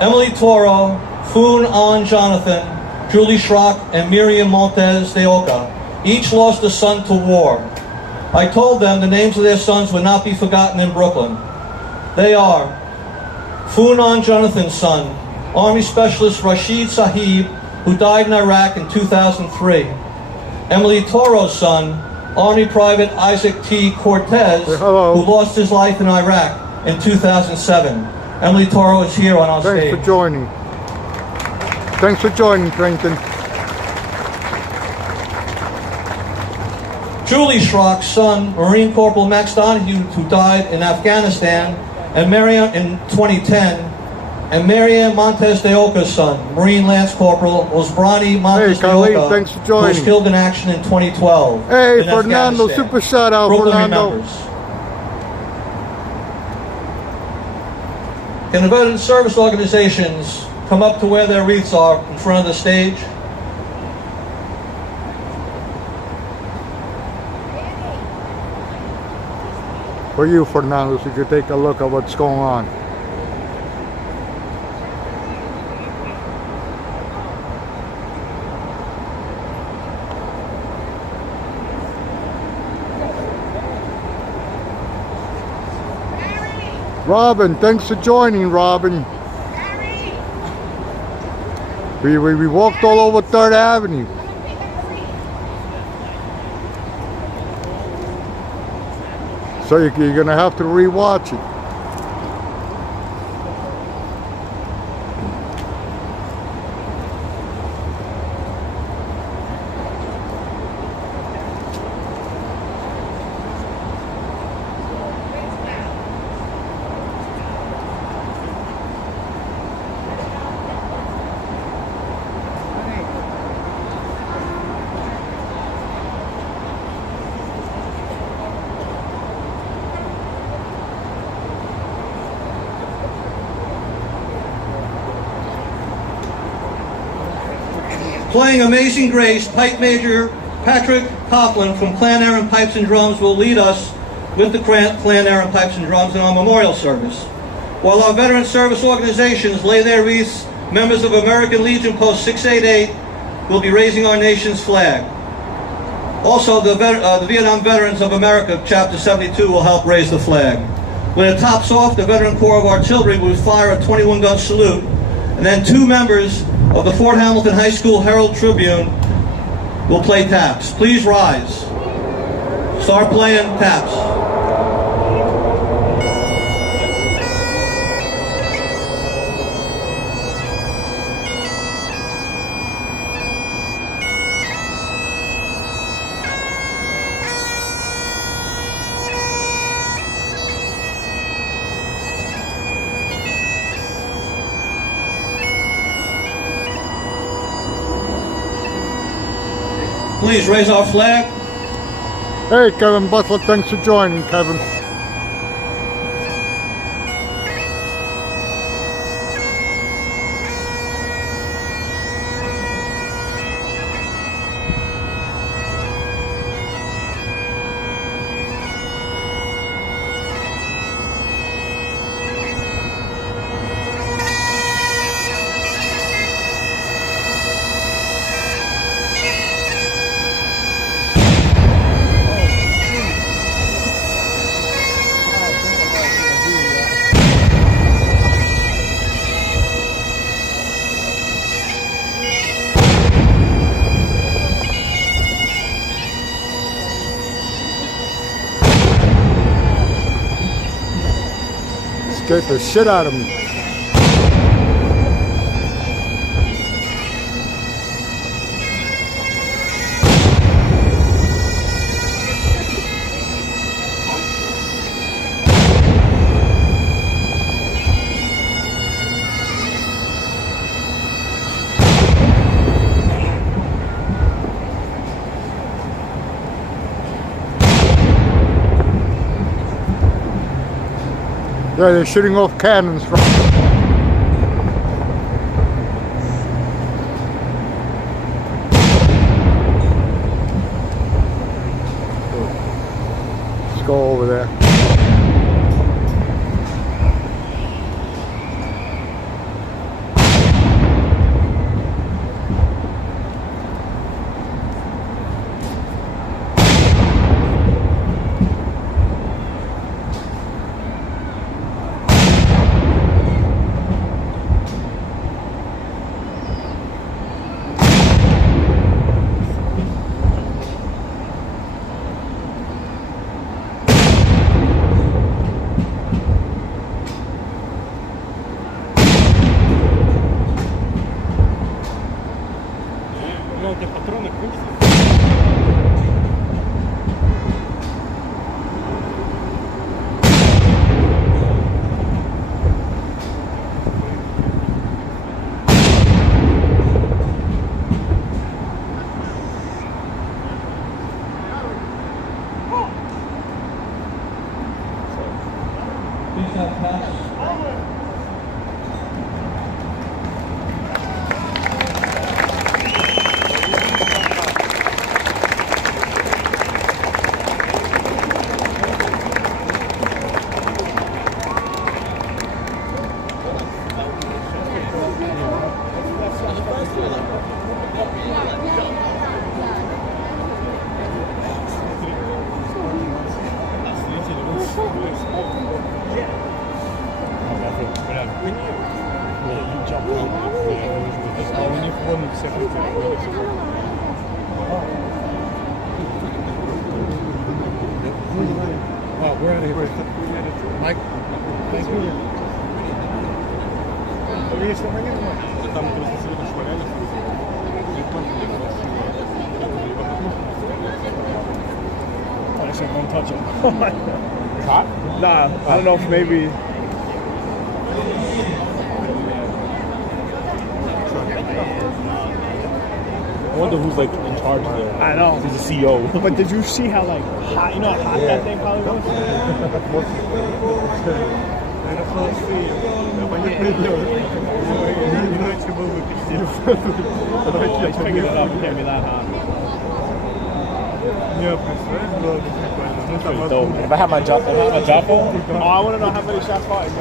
Emily Toro, Foon An Jonathan, Julie Schrock, and Miriam Montez de Oca each lost a son to war. I told them the names of their sons would not be forgotten in Bklyn. They are Foon An Jonathan's son, Army Specialist Rashid Sahib, who died in Iraq in 2003. Emily Toro's son, Army Private Isaac T. Cortez, who lost his life in Iraq in 2007. Emily Toro is here on our stage. Thanks for joining. Thanks for joining, Trenton. Julie Schrock's son, Marine Corporal Max Donahue, who died in Afghanistan, and Mariam in 2010, and Mariam Montes de Oca's son, Marine Lance Corporal Osbrani Montes de Oca, thanks for who joining. was killed in action in 2012. Hey, in Fernando, Afghanistan. super shout out, Bklyn Fernando. remembers. Can the veteran service organizations come up to where their wreaths are in front of the stage? For you, Fernando, so you can take a look at what's going on. Robin, thanks for joining, Robin. We walked all over 3rd Avenue. So you're going to have to rewatch it. Playing Amazing Grace, Pipe Major Patrick Bklyn from Clan Aaron Pipes and Drums will lead us with the Clan Aaron Pipes and Drums in our memorial service. While our veteran service organizations lay their wreaths, members of American Legion Post 688 will be raising our nation's flag. Also, the Vietnam Veterans of America, Chapter 72, will help raise the flag. When it tops off, the Veteran Corps of Artillery will fire a 21-gun salute, and then 2 members of the Fort Hamilton High School Herald Tribune will play taps. Please rise. Start playing taps. Please raise our flag. Hey, Kevin Butler, thanks for joining, Kevin. Scared the shit out of me. Yeah, they're shooting off cannons from. Let's go over there. We're out of here. Mike, thank you. I said don't touch him. It's hot? Nah, I don't know if maybe. I wonder who's like in charge there. I know. He's the CEO. But did you see how like hot, you know how hot that thing probably was? He's picking it up, it can't be that hot. If I had my job phone, oh, I want to know how many shots fired.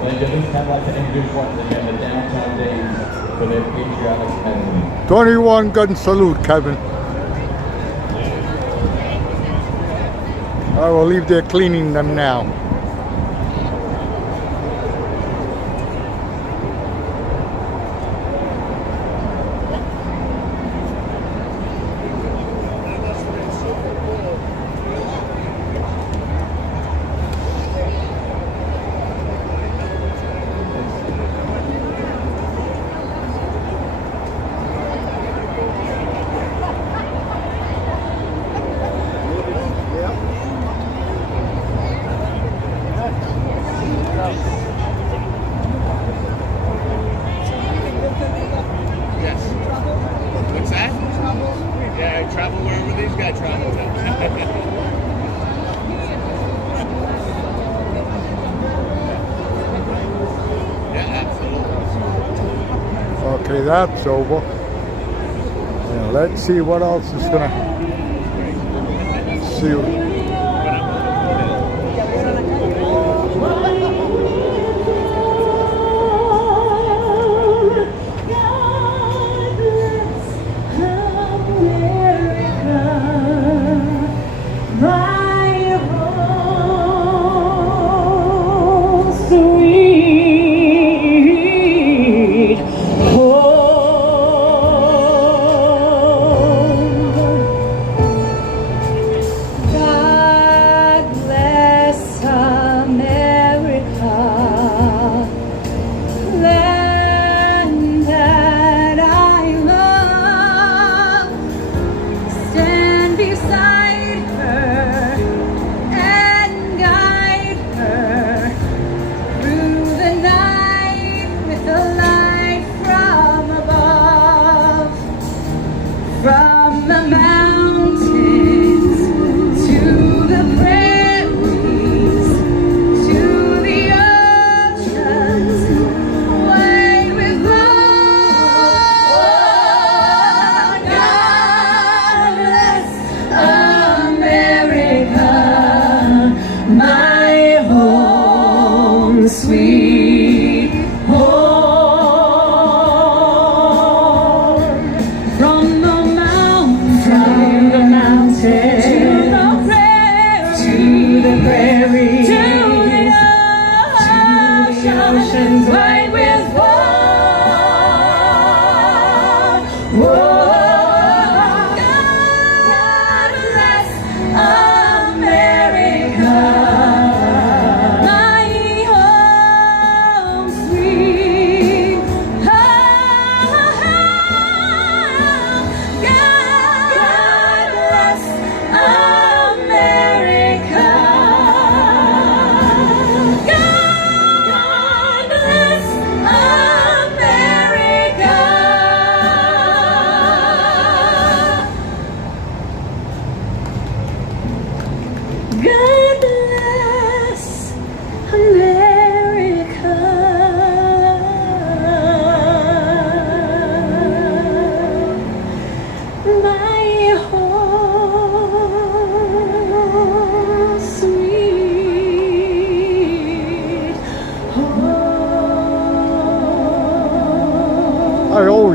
And at least I'd like to introduce once again the downtown days for their patriotic medicine. 21 gun salute, Kevin. I will leave there cleaning them now. What's that? Yeah, I travel wherever these guys travel to. Yeah, absolutely. Okay, that's over. Now, let's see what else is gonna see.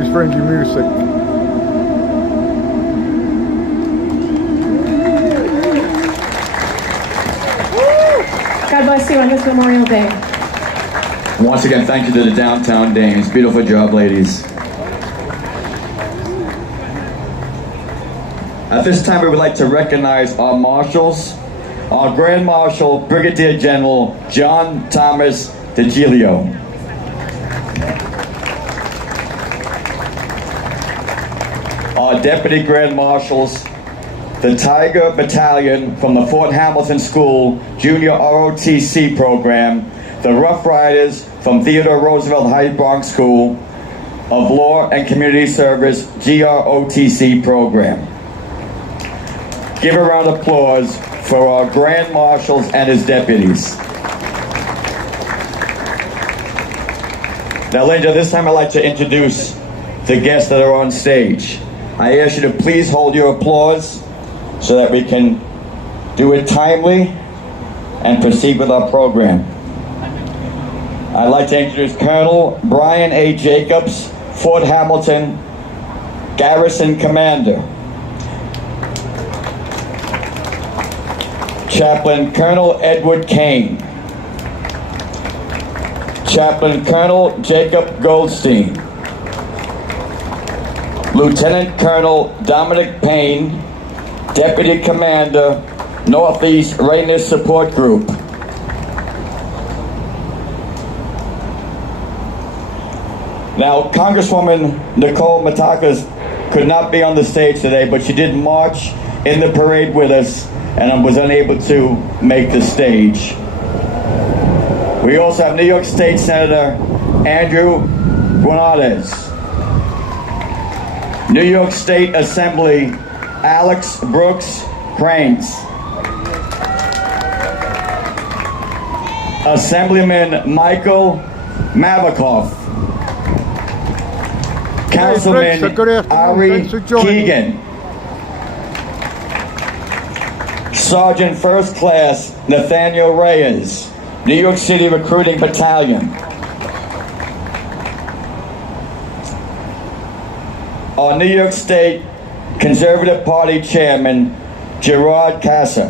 always bring you music. God bless you on this Memorial Day. Once again, thank you to the Downtown Dames. Beautiful job, ladies. At this time, we would like to recognize our marshals, our Grand Marshal, Brigadier General John Thomas DeGilio. Our Deputy Grand Marshals, the Tiger Battalion from the Fort Hamilton School Junior ROTC program, the Rough Riders from Theodore Roosevelt High Bronx School of Law and Community Service GROTC program. Give a round of applause for our Grand Marshals and his deputies. Now, Linda, this time I'd like to introduce the guests that are on stage. I ask you to please hold your applause so that we can do it timely and proceed with our program. I'd like to introduce Colonel Brian A. Jacobs, Fort Hamilton Garrison Commander. Chaplain Colonel Edward Kane. Chaplain Colonel Jacob Goldstein. Lieutenant Colonel Dominic Payne, Deputy Commander, Northeast Readiness Support Group. Now, Congresswoman Nicole Matakas could not be on the stage today, but she did march in the parade with us and was unable to make the stage. We also have New York State Senator Andrew Guanades. New York State Assembly Alex Brooks Cranes. Assemblyman Michael Mavikoff. Councilman Ari Keegan. Sergeant First Class Nathaniel Reyes, New York City Recruiting Battalion. Our New York State Conservative Party Chairman, Gerard Casa.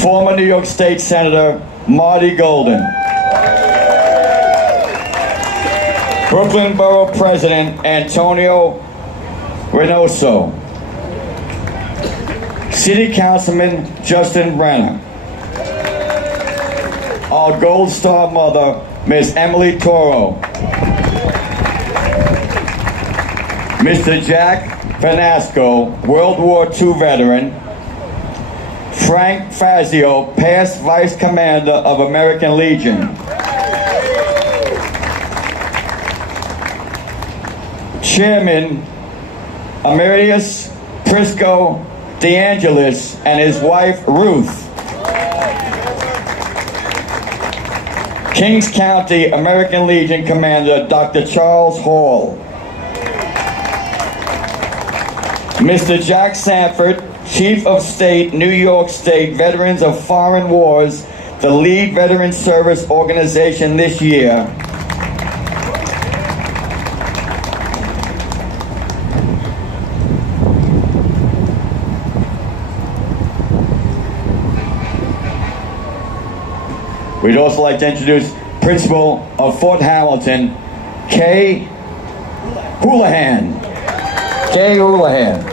Former New York State Senator, Marty Golden. Brooklyn Borough President, Antonio Reynoso. City Councilman, Justin Brenner. Our Gold Star mother, Miss Emily Toro. Mr. Jack Vanasco, World War II veteran. Frank Fazio, past Vice Commander of American Legion. Chairman Emeritus Prisco DeAngelis and his wife Ruth. Kings County American Legion Commander Dr. Charles Hall. Mr. Jack Sanford, Chief of State, New York State Veterans of Foreign Wars, the lead veteran service organization this year. We'd also like to introduce Principal of Fort Hamilton, Kay Houlihan. Kay Houlihan.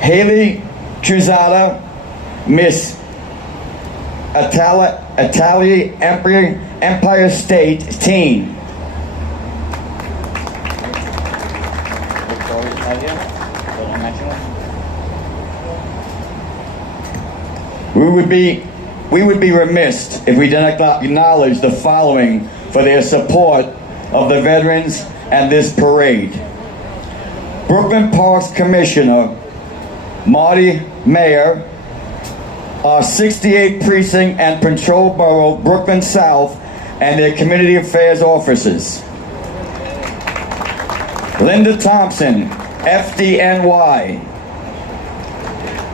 Haley Cruzada, Miss Italia Empire State Teen. We would be remiss if we did not acknowledge the following for their support of the veterans and this parade. Brooklyn Parks Commissioner Marty Mayer, our 68th Precinct and Patrol Borough, Brooklyn South, and their Community Affairs officers. Linda Thompson, FDNY.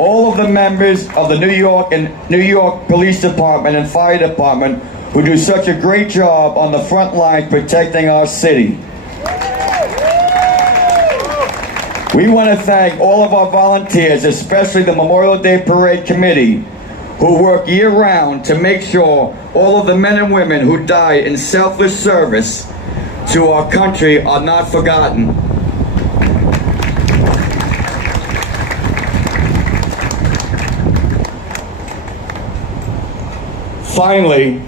all of the members of the New York Police Department and Fire Department who do such a great job on the front line protecting our city. We want to thank all of our volunteers, especially the Memorial Day Parade Committee, who work year-round to make sure all of the men and women who die in selfless service to our country are not forgotten. Finally,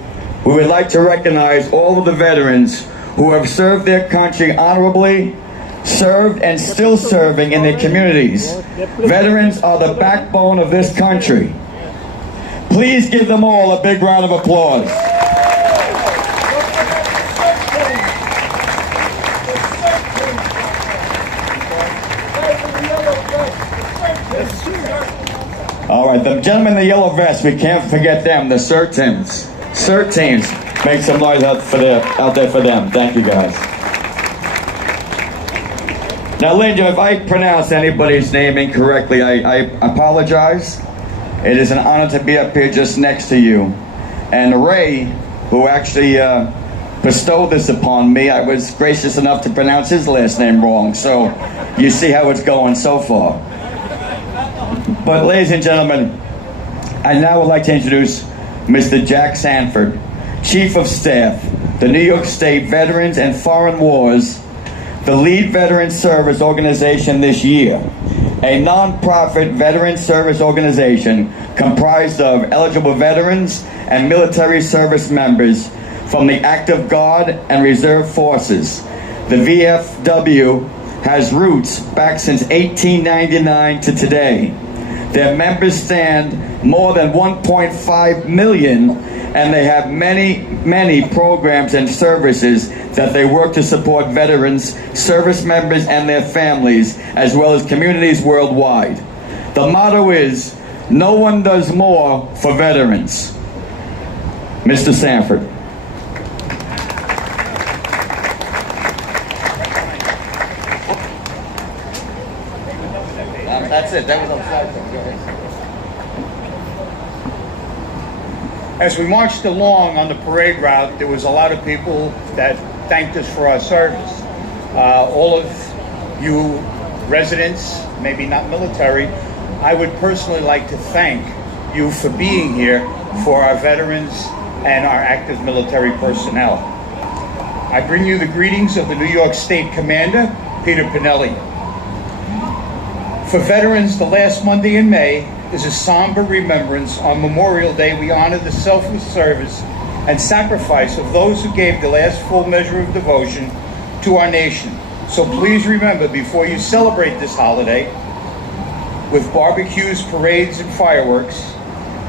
we would like to recognize all of the veterans who have served their country honorably, served and still serving in their communities. Veterans are the backbone of this country. Please give them all a big round of applause. All right, the gentlemen in the yellow vest, we can't forget them, the CERT teams. CERT teams, make some noise out there for them. Thank you, guys. Now, Linda, if I pronounce anybody's name incorrectly, I apologize. It is an honor to be up here just next to you. And Ray, who actually bestowed this upon me, I was gracious enough to pronounce his last name wrong. So you see how it's going so far. But ladies and gentlemen, I now would like to introduce Mr. Jack Sanford, Chief of Staff, the New York State Veterans and Foreign Wars, the lead veteran service organization this year, a non-profit veteran service organization comprised of eligible veterans and military service members from the active guard and reserve forces. The VFW has roots back since 1899 to today. Their members stand more than 1.5 million, and they have many programs and services that they work to support veterans, service members, and their families, as well as communities worldwide. The motto is, no one does more for veterans. Mr. Sanford. That's it. That was on slide. Go ahead. As we marched along on the parade route, there was a lot of people that thanked us for our service. All of you residents, maybe not military, I would personally like to thank you for being here for our veterans and our active military personnel. I bring you the greetings of the New York State Commander, Peter Pinelli. For veterans, the last Monday in May is a somber remembrance. On Memorial Day, we honor the selfless service and sacrifice of those who gave the last full measure of devotion to our nation. So please remember, before you celebrate this holiday with barbecues, parades, and fireworks,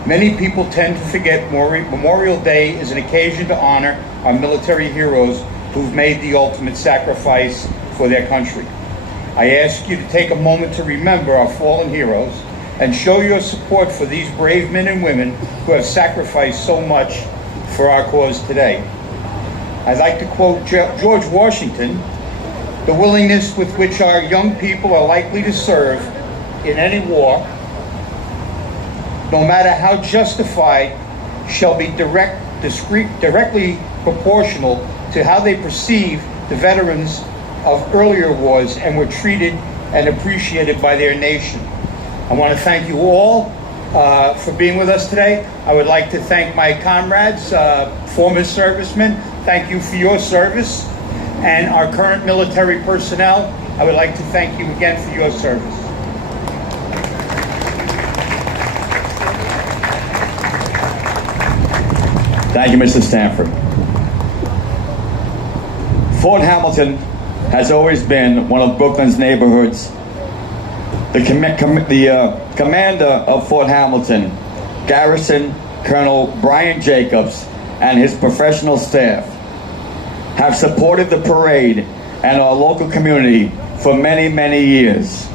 many people tend to forget Memorial Day is an occasion to honor our military heroes who've made the ultimate sacrifice for their country. I ask you to take a moment to remember our fallen heroes and show your support for these brave men and women who have sacrificed so much for our cause today. I'd like to quote George Washington, "The willingness with which our young people are likely to serve in any war, no matter how justified, shall be directly proportional to how they perceive the veterans of earlier wars and were treated and appreciated by their nation." I want to thank you all for being with us today. I would like to thank my comrades, former servicemen. Thank you for your service. And our current military personnel, I would like to thank you again for your service. Thank you, Mr. Stanford. Fort Hamilton has always been one of Brooklyn's neighborhoods. The commander of Fort Hamilton, Garrison Colonel Brian Jacobs, and his professional staff have supported the parade and our local community for many, many years.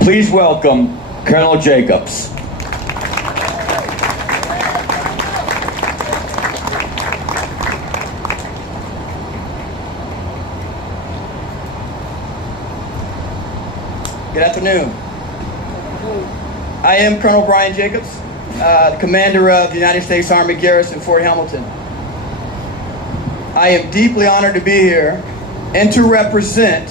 Please welcome Colonel Jacobs. Good afternoon. I am Colonel Brian Jacobs, the commander of the United States Army Garrison, Fort Hamilton. I am deeply honored to be here and to represent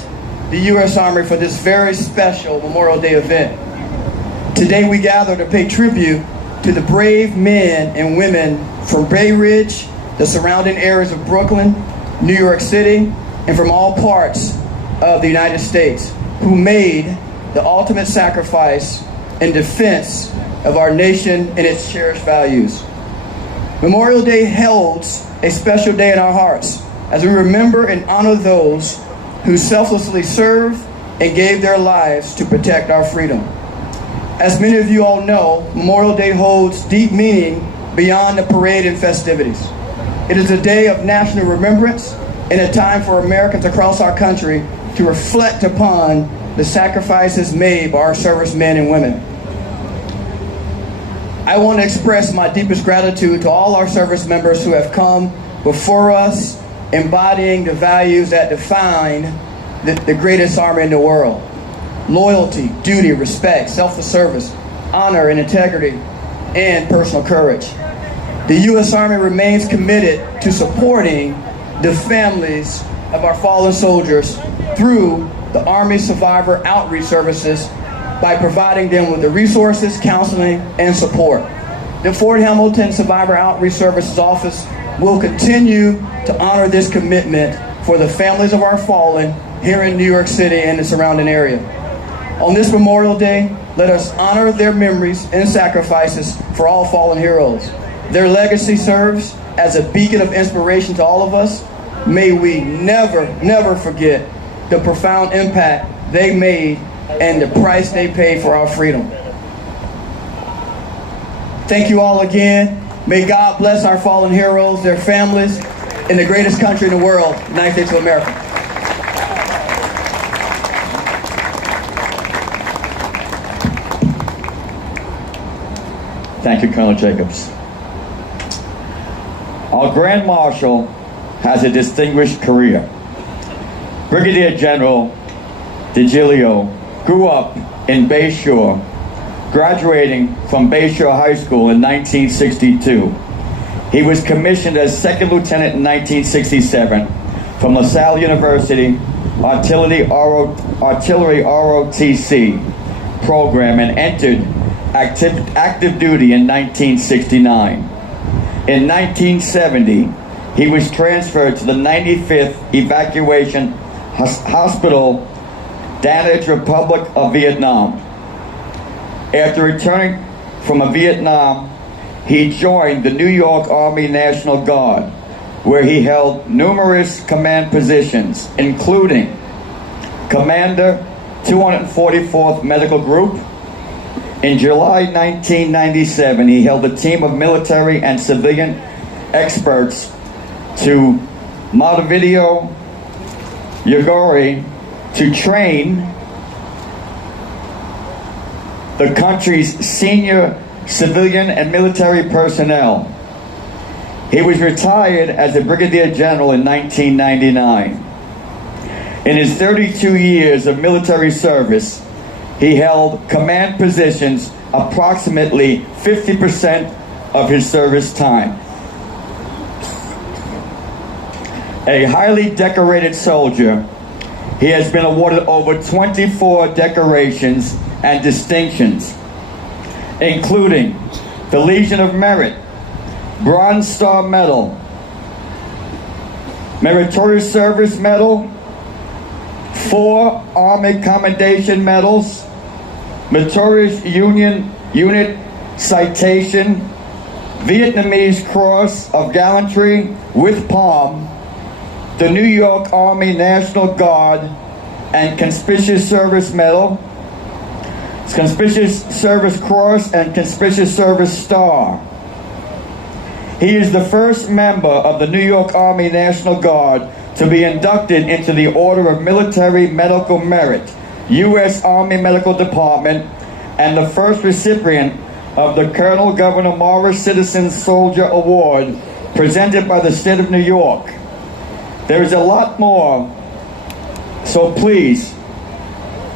the U.S. Army for this very special Memorial Day event. Today we gather to pay tribute to the brave men and women from Bay Ridge, the surrounding areas of Brooklyn, New York City, and from all parts of the United States who made the ultimate sacrifice in defense of our nation and its cherished values. Memorial Day holds a special day in our hearts as we remember and honor those who selflessly served and gave their lives to protect our freedom. As many of you all know, Memorial Day holds deep meaning beyond the parade and festivities. It is a day of national remembrance and a time for Americans across our country to reflect upon the sacrifices made by our servicemen and women. I want to express my deepest gratitude to all our service members who have come before us, embodying the values that define the greatest army in the world. Loyalty, duty, respect, self-service, honor and integrity, and personal courage. The U.S. Army remains committed to supporting the families of our fallen soldiers through the Army Survivor Outreach Services by providing them with the resources, counseling, and support. The Fort Hamilton Survivor Outreach Services Office will continue to honor this commitment for the families of our fallen here in New York City and the surrounding area. On this Memorial Day, let us honor their memories and sacrifices for all fallen heroes. Their legacy serves as a beacon of inspiration to all of us. May we never, never forget the profound impact they made and the price they paid for our freedom. Thank you all again. May God bless our fallen heroes, their families, and the greatest country in the world, the United States of America. Thank you, Colonel Jacobs. Our Grand Marshal has a distinguished career. Brigadier General DiGilio grew up in Bayshore, graduating from Bayshore High School in 1962. He was commissioned as second lieutenant in 1967 from LaSalle University Artillery ROTC program and entered active duty in 1969. In 1970, he was transferred to the 95th Evacuation Hospital, Danang, Republic of Vietnam. After returning from Vietnam, he joined the New York Army National Guard, where he held numerous command positions, including Commander, 244th Medical Group. In July 1997, he held a team of military and civilian experts to Montevideo, Uruguay, to train the country's senior civilian and military personnel. He was retired as a brigadier general in 1999. In his 32 years of military service, he held command positions approximately 50% of his service time. A highly decorated soldier, he has been awarded over 24 decorations and distinctions, including the Legion of Merit, Bronze Star Medal, Meritorious Service Medal, 4 Army Commendation Medals, Meritorious Unit Citation, Vietnamese Cross of Gallantry with Palm, the New York Army National Guard and Conspicuous Service Medal, Conspicuous Service Cross and Conspicuous Service Star. He is the first member of the New York Army National Guard to be inducted into the Order of Military Medical Merit, U.S. Army Medical Department, and the first recipient of the Colonel Governor Morris Citizen Soldier Award presented by the state of New York. There is a lot more, so please,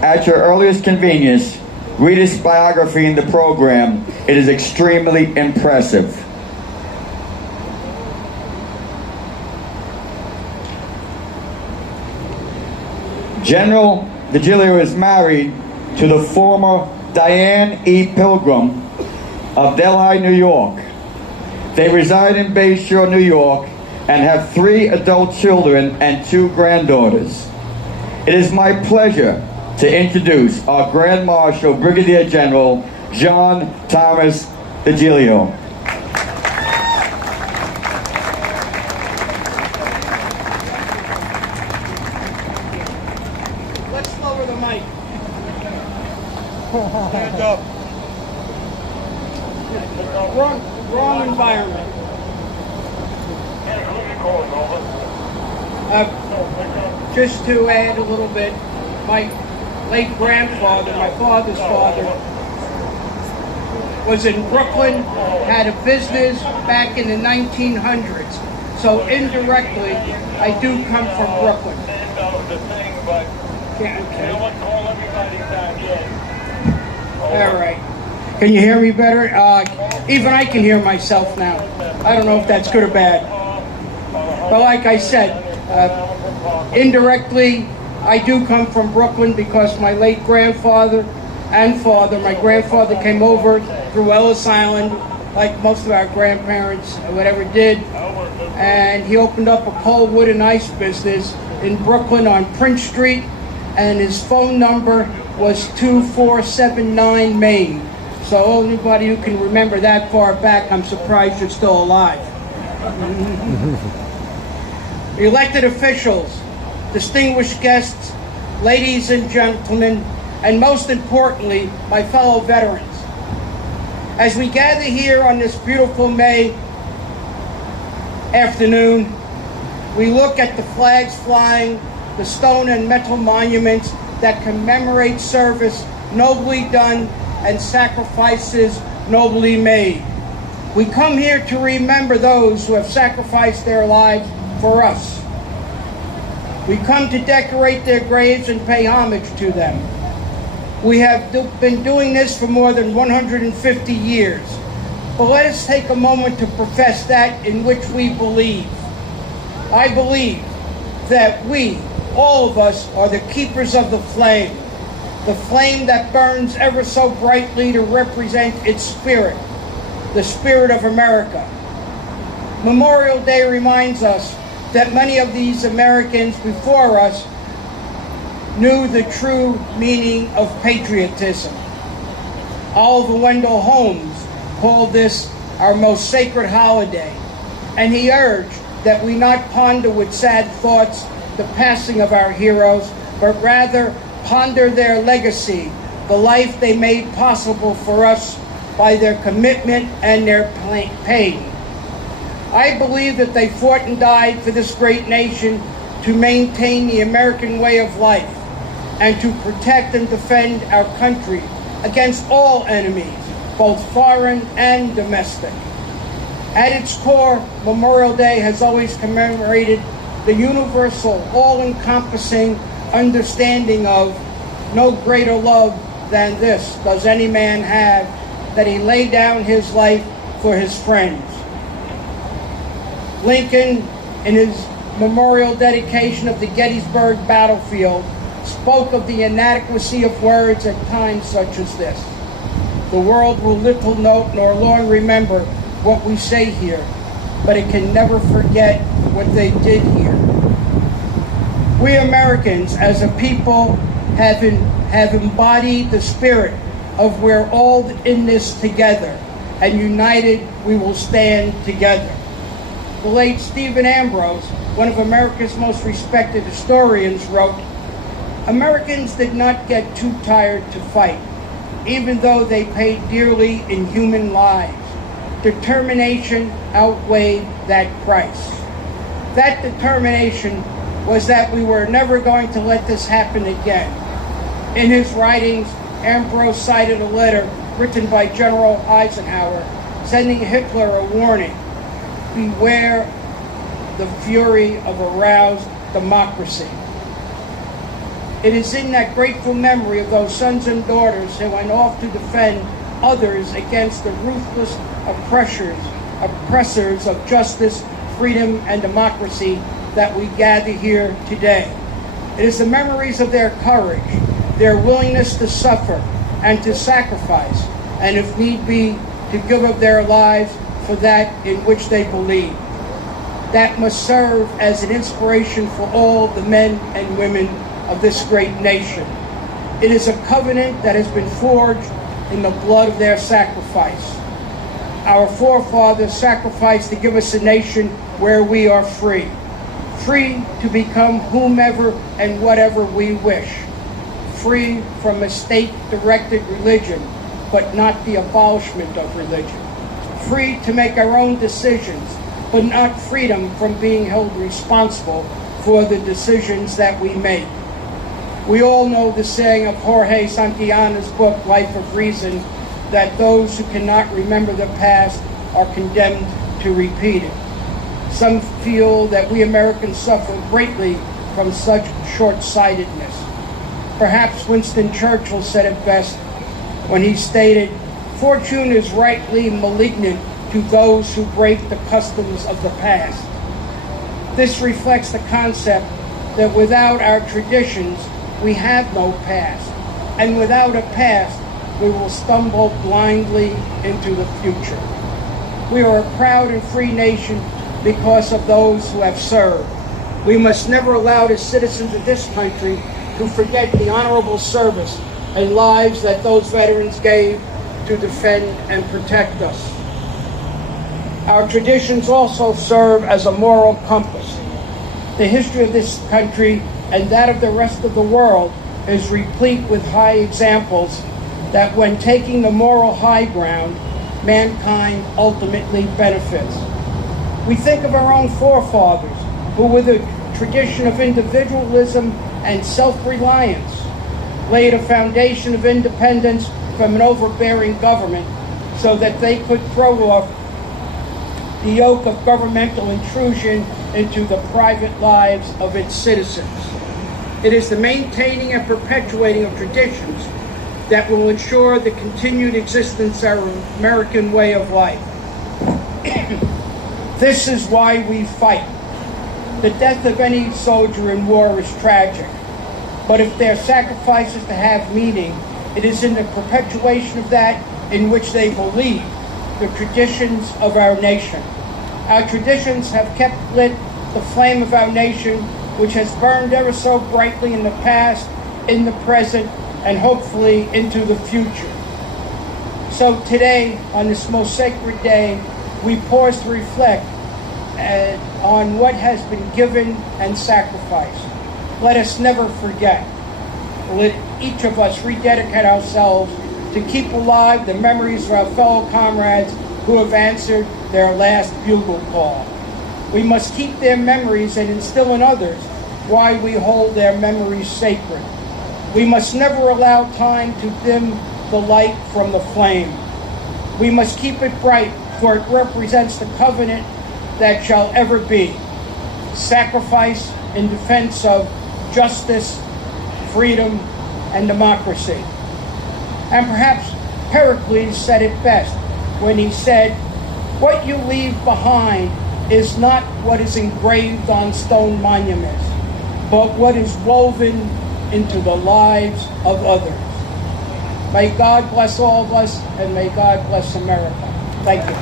at your earliest convenience, Read his biography in the program. It is extremely impressive. General DeGilio is married to the former Diane E. Pilgrim of Delhi, New York. They reside in Bayshore, New York, and have 3 adult children and 2 granddaughters. It is my pleasure to introduce our Grand Marshal, Brigadier General John Thomas DeGilio. Let's lower the mic. Stand up. Wrong environment. Just to add a little bit, my late grandfather, my father's father, was in Brooklyn, had a business back in the 1900s. So indirectly, I do come from Brooklyn. All right. Can you hear me better? Even I can hear myself now. I don't know if that's good or bad. But like I said, indirectly, I do come from Brooklyn because my late grandfather and father, my grandfather came over through Ellis Island, like most of our grandparents or whatever did, and he opened up a coal, wood, and ice business in Brooklyn on Prince Street, and his phone number was 2479 Main. So anybody who can remember that far back, I'm surprised you're still alive. Elected officials, distinguished guests, ladies and gentlemen, and most importantly, my fellow veterans. As we gather here on this beautiful May afternoon, we look at the flags flying, the stone and metal monuments that commemorate service nobly done and sacrifices nobly made. We come here to remember those who have sacrificed their lives for us. We come to decorate their graves and pay homage to them. We have been doing this for more than 150 years. But let us take a moment to profess that in which we believe. I believe that we, all of us, are the keepers of the flame that burns ever so brightly to represent its spirit, the spirit of America. Memorial Day reminds us that many of these Americans before us knew the true meaning of patriotism. Oliver Wendell Holmes called this our most sacred holiday, and he urged that we not ponder with sad thoughts the passing of our heroes, but rather ponder their legacy, the life they made possible for us by their commitment and their pain. I believe that they fought and died for this great nation to maintain the American way of life and to protect and defend our country against all enemies, both foreign and domestic. At its core, Memorial Day has always commemorated the universal, all-encompassing understanding of no greater love than this does any man have, that he laid down his life for his friends. Lincoln, in his memorial dedication of the Gettysburg battlefield, spoke of the inadequacy of words at times such as this. The world will little note nor long remember what we say here, but it can never forget what they did here. We Americans, as a people, have embodied the spirit of we're all in this together, and united we will stand together. The late Stephen Ambrose, one of America's most respected historians, wrote, "Americans did not get too tired to fight, even though they paid dearly in human lives. Determination outweighed that price." That determination was that we were never going to let this happen again. In his writings, Ambrose cited a letter written by General Eisenhower sending Hitler a warning: beware the fury of aroused democracy. It is in that grateful memory of those sons and daughters who went off to defend others against the ruthless oppressors of justice, freedom, and democracy that we gather here today. It is the memories of their courage, their willingness to suffer and to sacrifice, and if need be, to give up their lives for that in which they believe. That must serve as an inspiration for all the men and women of this great nation. It is a covenant that has been forged in the blood of their sacrifice. Our forefathers sacrificed to give us a nation where we are free. Free to become whomever and whatever we wish. Free from a state-directed religion, but not the abolishment of religion. Free to make our own decisions, but not freedom from being held responsible for the decisions that we make. We all know the saying of Jorge Santayana's book, Life of Reason, that those who cannot remember the past are condemned to repeat it. Some feel that we Americans suffer greatly from such short-sightedness. Perhaps Winston Churchill said it best when he stated, "Fortune is rightly malignant to those who break the customs of the past." This reflects the concept that without our traditions, we have no past, and without a past, we will stumble blindly into the future. We are a proud and free nation because of those who have served. We must never allow the citizens of this country to forget the honorable service and lives that those veterans gave to defend and protect us. Our traditions also serve as a moral compass. The history of this country and that of the rest of the world is replete with high examples that when taking the moral high ground, mankind ultimately benefits. We think of our own forefathers who, with a tradition of individualism and self-reliance, laid a foundation of independence from an overbearing government so that they could throw off the yoke of governmental intrusion into the private lives of its citizens. It is the maintaining and perpetuating of traditions that will ensure the continued existence of our American way of life. This is why we fight. The death of any soldier in war is tragic, but if their sacrifice is to have meaning, it is in the perpetuation of that in which they believe, the traditions of our nation. Our traditions have kept lit the flame of our nation, which has burned ever so brightly in the past, in the present, and hopefully into the future. So today, on this most sacred day, we pause to reflect on what has been given and sacrificed. Let us never forget. Let each of us rededicate ourselves to keep alive the memories of our fellow comrades who have answered their last bugle call. We must keep their memories and instill in others why we hold their memories sacred. We must never allow time to dim the light from the flame. We must keep it bright, for it represents the covenant that shall ever be. Sacrifice in defense of justice, freedom, and democracy. And perhaps Pericles said it best when he said, "What you leave behind is not what is engraved on stone monuments, but what is woven into the lives of others." May God bless all of us, and may God bless America. Thank you.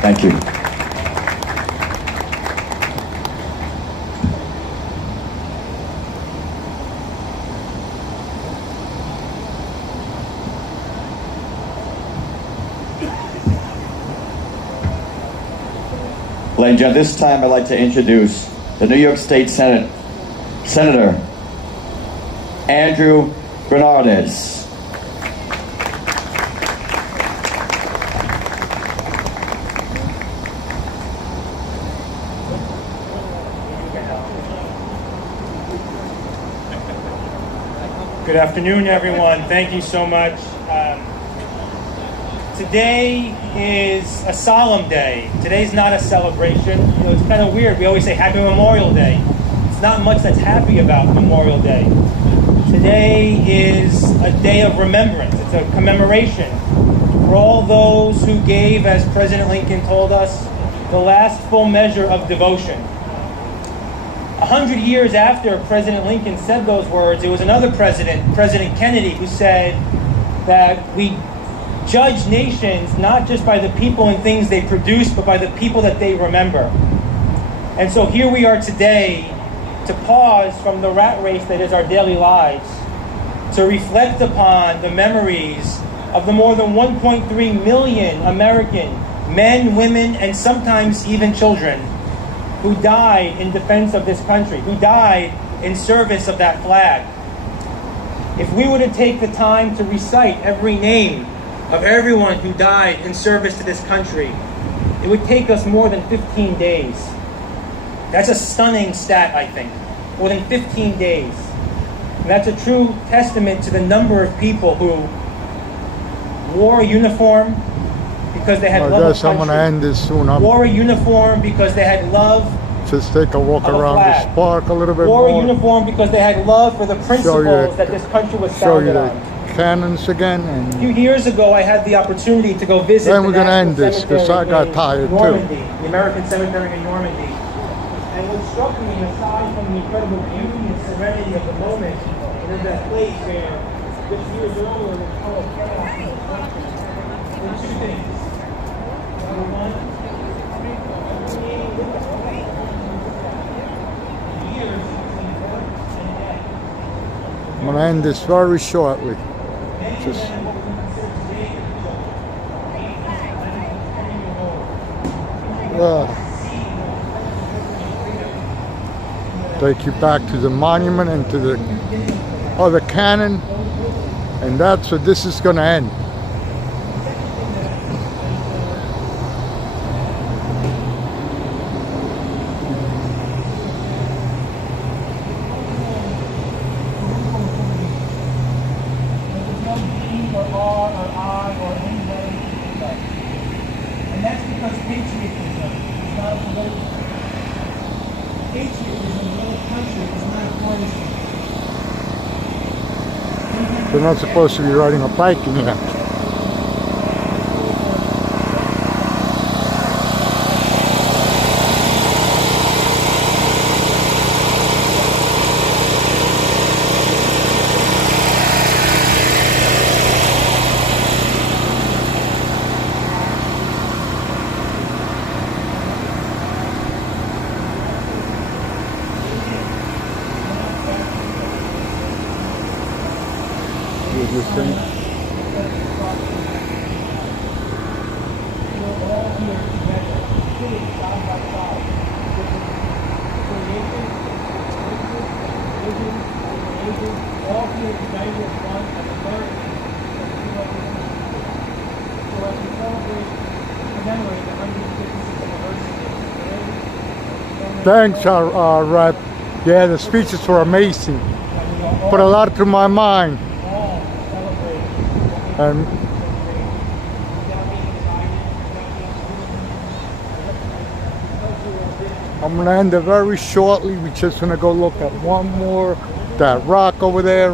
Thank you. Ladies and gentlemen, this time I'd like to introduce the New York State Senator Andrew Bernardez. Good afternoon, everyone. Thank you so much. Today is a solemn day. Today's not a celebration. You know, it's kind of weird. We always say Happy Memorial Day. It's not much that's happy about Memorial Day. Today is a day of remembrance. It's a commemoration for all those who gave, as President Lincoln told us, the last full measure of devotion. 100 years after President Lincoln said those words, it was another president, President Kennedy, who said that we judge nations not just by the people and things they produce, but by the people that they remember. And so here we are today to pause from the rat race that is our daily lives, to reflect upon the memories of the more than 1.3 million American men, women, and sometimes even children who died in defense of this country, who died in service of that flag. If we were to take the time to recite every name of everyone who died in service to this country, it would take us more than 15 days. That's a stunning stat, I think. More than 15 days. And that's a true testament to the number of people who wore a uniform because they had love of country. I'm going to end this soon. Wore a uniform because they had love. Just take a walk around this park a little bit more. Wore a uniform because they had love for the principles that this country was founded on. Cannons again. And a few years ago, I had the opportunity to go visit then we're going to end this because I got tired Normandy, too. The American Cemetery in Normandy. And what struck me, aside from the incredible beauty and serenity of the moment, was that place where just years earlier was total chaos in the country. There were two things. Number one, years between birth and death. I'm going to end this very shortly. Just take you back to the monument and to the other cannon, and that's what this is going to end. And that's because patriotism is not a political thing. Patriotism in a country is not a partisan. They're not supposed to be riding a bike in here. This thing. Thanks, Rep. Yeah, the speeches were amazing. Put a lot through my mind. And I'm going to end it very shortly. We're just going to go look at one more, that rock over there.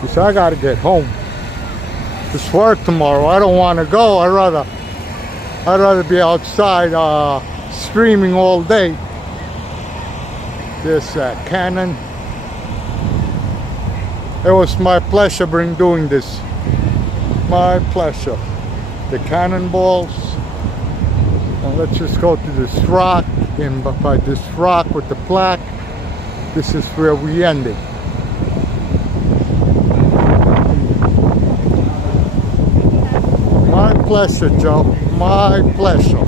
Because I got to get home. It's work tomorrow. I don't want to go. I'd rather be outside screaming all day. This cannon. It was my pleasure doing this. My pleasure. The cannonballs. And let's just go to this rock. And by this rock with the plaque, this is where we ended. My pleasure, Joe. My pleasure.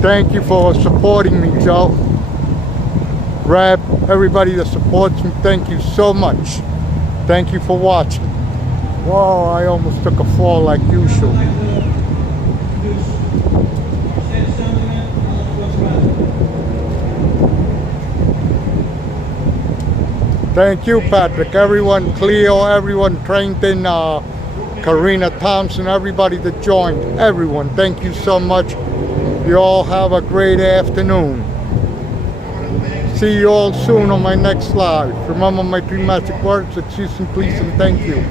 Thank you for supporting me, Joe. Rab, everybody that supports me, thank you so much. Thank you for watching. Whoa, I almost took a fall like usual. Thank you, Patrick. Everyone, Cleo, everyone, Trenton, Karina Thompson, everybody that joined, everyone, thank you so much. You all have a great afternoon. See you all soon on my next live. Remember my 3 magic words: excuse and please and thank you.